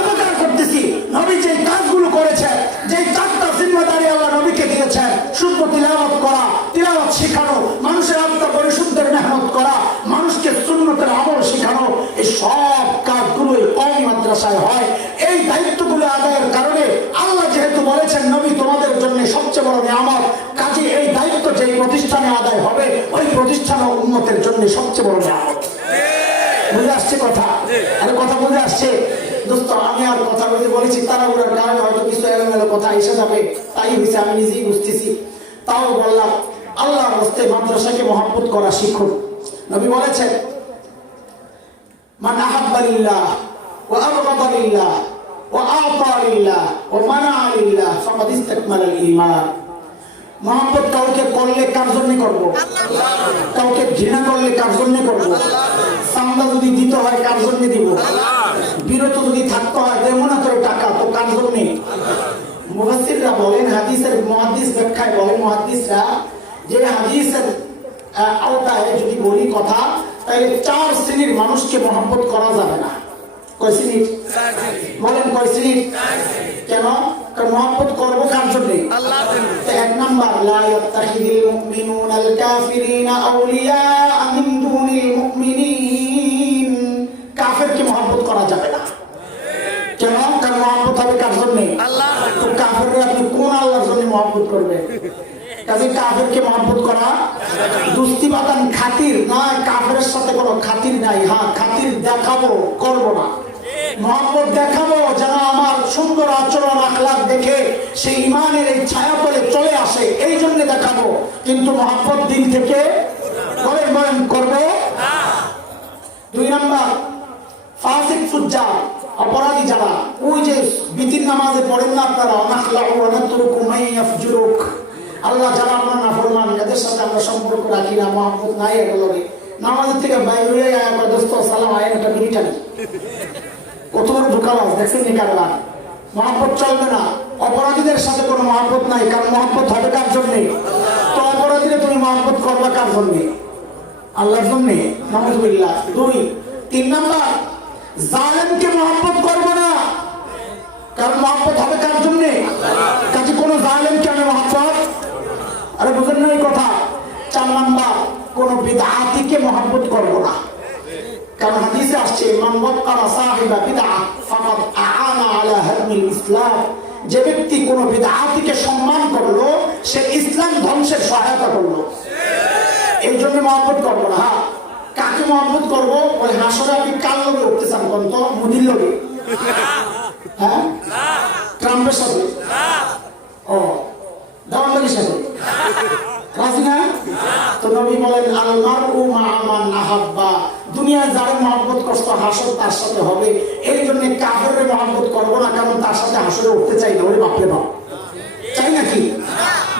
উপকার করতেছি। নবী যে কাজগুলো করেছেন, যে চারটা জিম্মাদারি আল্লাহ নবীকে দিয়েছেন, শুদ্ধ তিলাওয়াত করা, তিলাওয়াত শেখানো, মানুষের আত্মা পরিশুদ্ধের মেহনত করা, মানুষকে সুন্নতের আমল শেখানো, এই সব কাজগুলোই কওমি মাদ্রাসায় হয়। এই দায়িত্বগুলো আদায়ের কারণে আল্লাহ যেহেতু বলেছেন নবী তোমাদের জন্য সবচেয়ে বড় নিয়ামত, কাজে এই দায়িত্ব যে প্রতিষ্ঠানে আদায় হবে ওই প্রতিষ্ঠান ও উম্মতের জন্য সবচেয়ে বড় নিয়ামত। বুঝে আসছে কথা? আরে কথা বুঝে আসছে? দোস্ত আমি আর কথা বলেছি তাড়াহুড়ার কারণে হয়তো কিছু এলোমেলো কথা এসে যাবে, তাই হয়েছে, আমি নিজেই বুঝতেছি। তাও বললাম আল্লাহর রাস্তে মাদ্রাসাকে মহব্বত করা শিখুন। নবী বলেছেন মান আহাব্বা লিল্লাহ ওয়া আবগাদা লিল্লাহ ওয়া আ'তা লিল্লাহ ওয়া মানা'a লিল্লাহ ফাকাদ ইসতাকমালাল ঈমান। মহব্বত কাউকে করলে কার জন্য করব? কাউকে ঘৃণা করলে কার জন্য করব? চান্দা যদি দিতে হয় কার জন্য দিব? বিরত যদি থাকতে হয় দেবো না তোর টাকা, তো কার জন্য? মুফাসসিররা বলেন, হাদিসের মুহাদ্দিস ব্যাখ্যায় বলেন মুহাদ্দিসরা, যে হাদিসের আওতায় যদি বলি কথা, তাহলে 4 শ্রেণীর মানুষকে মহব্বত করা যাবে না। কয় শ্রেণীর? বলেন কয় শ্রেণীর? কেন? কারণ মহব্বত করবো কার জন্য? আল্লাহর জন্য। 1 নাম্বার, লা ইয়াত্তাখিযুল মুমিনুনাল কাফিরিনা আউলিয়া মিন দুনিল মুমিনিন। কাফেরকে মহব্বত করা যাবে না। কেন? কারণ মহব্বত হবে কার জন্য? আল্লাহ। তো কাফেরকে আপনি কোন আল্লাহর জন্য মহব্বত করবেন? কাজে কাফেরকে মহব্বত করা দুস্তি বাদান খাতির না, কাফেরের সাথে কোনো খাতির নাই। হ্যাঁ, খাতির দেখাবো, করবো না। মহব্বত দেখাবো যেন আমার সুন্দর আচরণ আখলাক দেখে সেই ইমানের এই ছায়া তলে চলে আসে, এই জন্য দেখাবো। কিন্তু মহব্বত দিন থেকে বলেন বলেন করবো। 2 নাম্বার, ফাসিক ফুজ্জার, অপরাধী যারা, ওই যে বিতির নামাজে পড়েন না আপনারা, অনাখলাউ ওয়া নাতরুকু মান ইয়াফজুরুক, আল্লাহ যারা আপনার নাফরমান, এদের সাথে আমরা সম্পর্ক রাখি না, মহব্বত নাই এগুলোকে। নামাজের থেকে বাইরে হয়ে আমার দোস্ত সালাম আয়েন একটা মিনিটানি, কত বড় ধোঁকাবাজ দেখছেন নি কারবার। মহব্বত চলবে না। অপরাধীদের সাথে কোনো মহব্বত নাই, কারণ মহব্বত হবে কার জন্যে? তো অপরাধীরা তুমি মহব্বত করবা কার জন্যে? আল্লাহর জন্যে। নাউযুবিল্লাহ। 3 নাম্বার, জালেমকে মহব্বত করবো না, কারণ মহব্বত হবে কার জন্যে? কাজে কোনো জালেমকে আমি মহব্বত, আরে বুঝেন না এই কথা। 4 নাম্বার, কোন বিদআতিকে মহব্বত করবো না, কারণ হাদিসে আসছে মান ওয়াক্কারা সাহিবা বিদআ ফাকাদ আ'আনা আলা হাদমিল ইসলাম। যে ব্যক্তি কোন বিদআতিকে সম্মান করলো, সে ইসলাম ধ্বংসের সহায়তা করলো। এই জন্য মহব্বত করবো না। হ্যাঁ, কাকে মহব্বত করবো? ওই হাসরে আপনি কার লগে উঠতে চান কোন? তো মুদির লগে? হ্যাঁ, ট্রাম্পের সাথে? ও দাওয়াতের সাথে? রাজি না? তো নবী বলেন আল মারউ মা মান আহাব্বা, দুনিয়ায় যারা মহব্বত করছো হাসর তার সাথে হবে। এই জন্য কাফেরের মহব্বত করবো না, কারণ তার সাথে হাসরে উঠতে চাই না। ওরে বাপরে বাপ, চাই নাকি?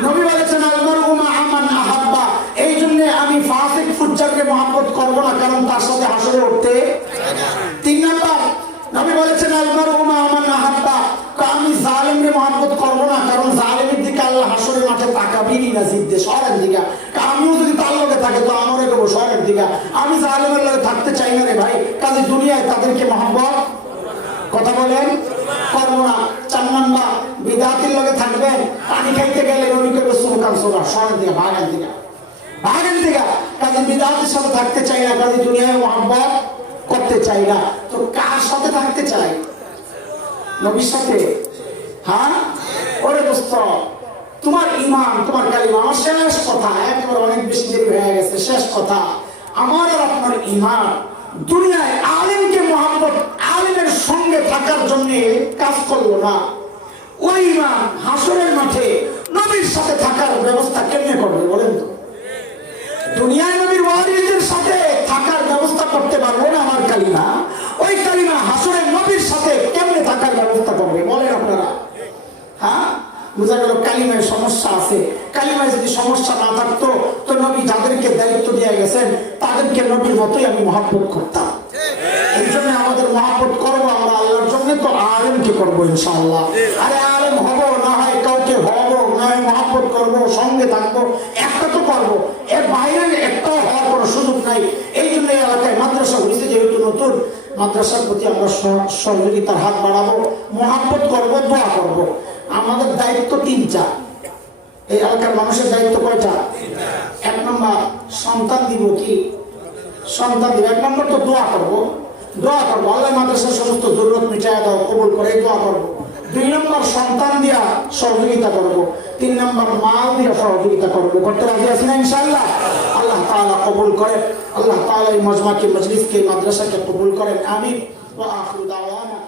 নবী বলেছেন আল মারউ মা মান আহাব্বা, এই জন্য আমি ফাসিক ফুজ্জারকে মহব্বত করবো না, কারণ তার সাথে হাসরে উঠতে। 3 নাম্বার, নবী বলেছেন আল মারউ মা মান আহাব্বা, আমি জালেমকে মহব্বত করবো না, কারণ জালেমের দিকে আল্লাহ হাসরের মাঠে তাকাবেনই না, জিদ্দে শহরের দিকে। আমিও যদি তার লগে থাকে তো আমারও দেবো শহরের দিকে। আমি জালেমের লগে থাকতে চাই না রে ভাই, কাজে দুনিয়ায় তাদেরকে মহব্বত, কথা বলেন, করবো না। 4 নাম্বার, বিদআতির লগে থাকবেন, পানি খাইতে গেলে নবী কইবে সুবহান সুবহান, শহরের দিকে ভাগেন দিকে, ভাগেন দিকে। কাজে বিদআতির সাথে থাকতে চাই না, কাজে দুনিয়ায় মহব্বত করতে চাই না। তো কার সাথে থাকতে চাই? নবীর সাথে। হ্যাঁ, ওরে দোস্ত, তোমার ইমান, তোমার কালিমা, আমার শেষ কথা, একেবারে অনেক বেশি দেরি হয়ে গেছে, শেষ কথা, আমার আর আপনার ইমান দুনিয়ায় আলেমকে মহব্বত, আলেমের সঙ্গে থাকার জন্য কাজ করলো না, ওই ইমান হাসরের মাঠে নবীর সাথে থাকার ব্যবস্থা কেমনে করবে বলেন তো? দুনিয়ায় নবীর ওয়ারিসদের সাথে থাকার ব্যবস্থা করতে পারবো না আমার কালিমা, ওই কালিমা হাসরের নবীর সাথে কেমনে থাকার ব্যবস্থা করবে বলেন আপনারা? হ্যাঁ, বোঝা গেল কালিমায় সমস্যা আছে। কালিমায় যদি সমস্যা না থাকতো তো নবী যাদেরকে দায়িত্ব দিয়ে গেছেন তাদেরকে নবীর মতোই আমি মহব্বত করতাম। এই জন্য আমাদের মহব্বত করবো আমরা আল্লাহর জন্য, তো আলেমকে করবো ইনশাআল্লাহ। আরে আলেম হবো না হয় কাউকে হবো না হয় মহব্বত করবো, সঙ্গে থাকবো, একটা তো করবো, এর বাইরে একটাও হওয়ার কোনো সুযোগ নাই। এই জন্য এই এলাকায় মাদ্রাসা হয়েছে, যেহেতু নতুন, মাদ্রাসার প্রতি আমরা সহযোগিতার হাত বাড়াবো, মহব্বত করবো, দোয়া করবো। আমাদের দায়িত্ব 3টা। এই এলাকার মানুষের দায়িত্ব কয়টা? 1 নম্বর, সন্তান দিব। কি সন্তান দিব? 1 নম্বর তো দোয়া করবো, দোয়া করবো আল্লাহ মাদ্রাসার সমস্ত জরুরত মিটায় দাও, কবুল করে, দোয়া করবো। 2 নম্বর, সন্তান দিয়া সহযোগিতা করবো। 3 নম্বর, মাল দিয়া সহযোগিতা করবো। করতে রাজি আছি না ইনশাআল্লাহ? আল্লাহ তাআলা কবুল করেন, আল্লাহ তাআলা এই মজমাকে, মজলিসকে, মাদ্রাসাকে কবুল করেন। আমিন। ওয়া আখিরু দাওয়ানা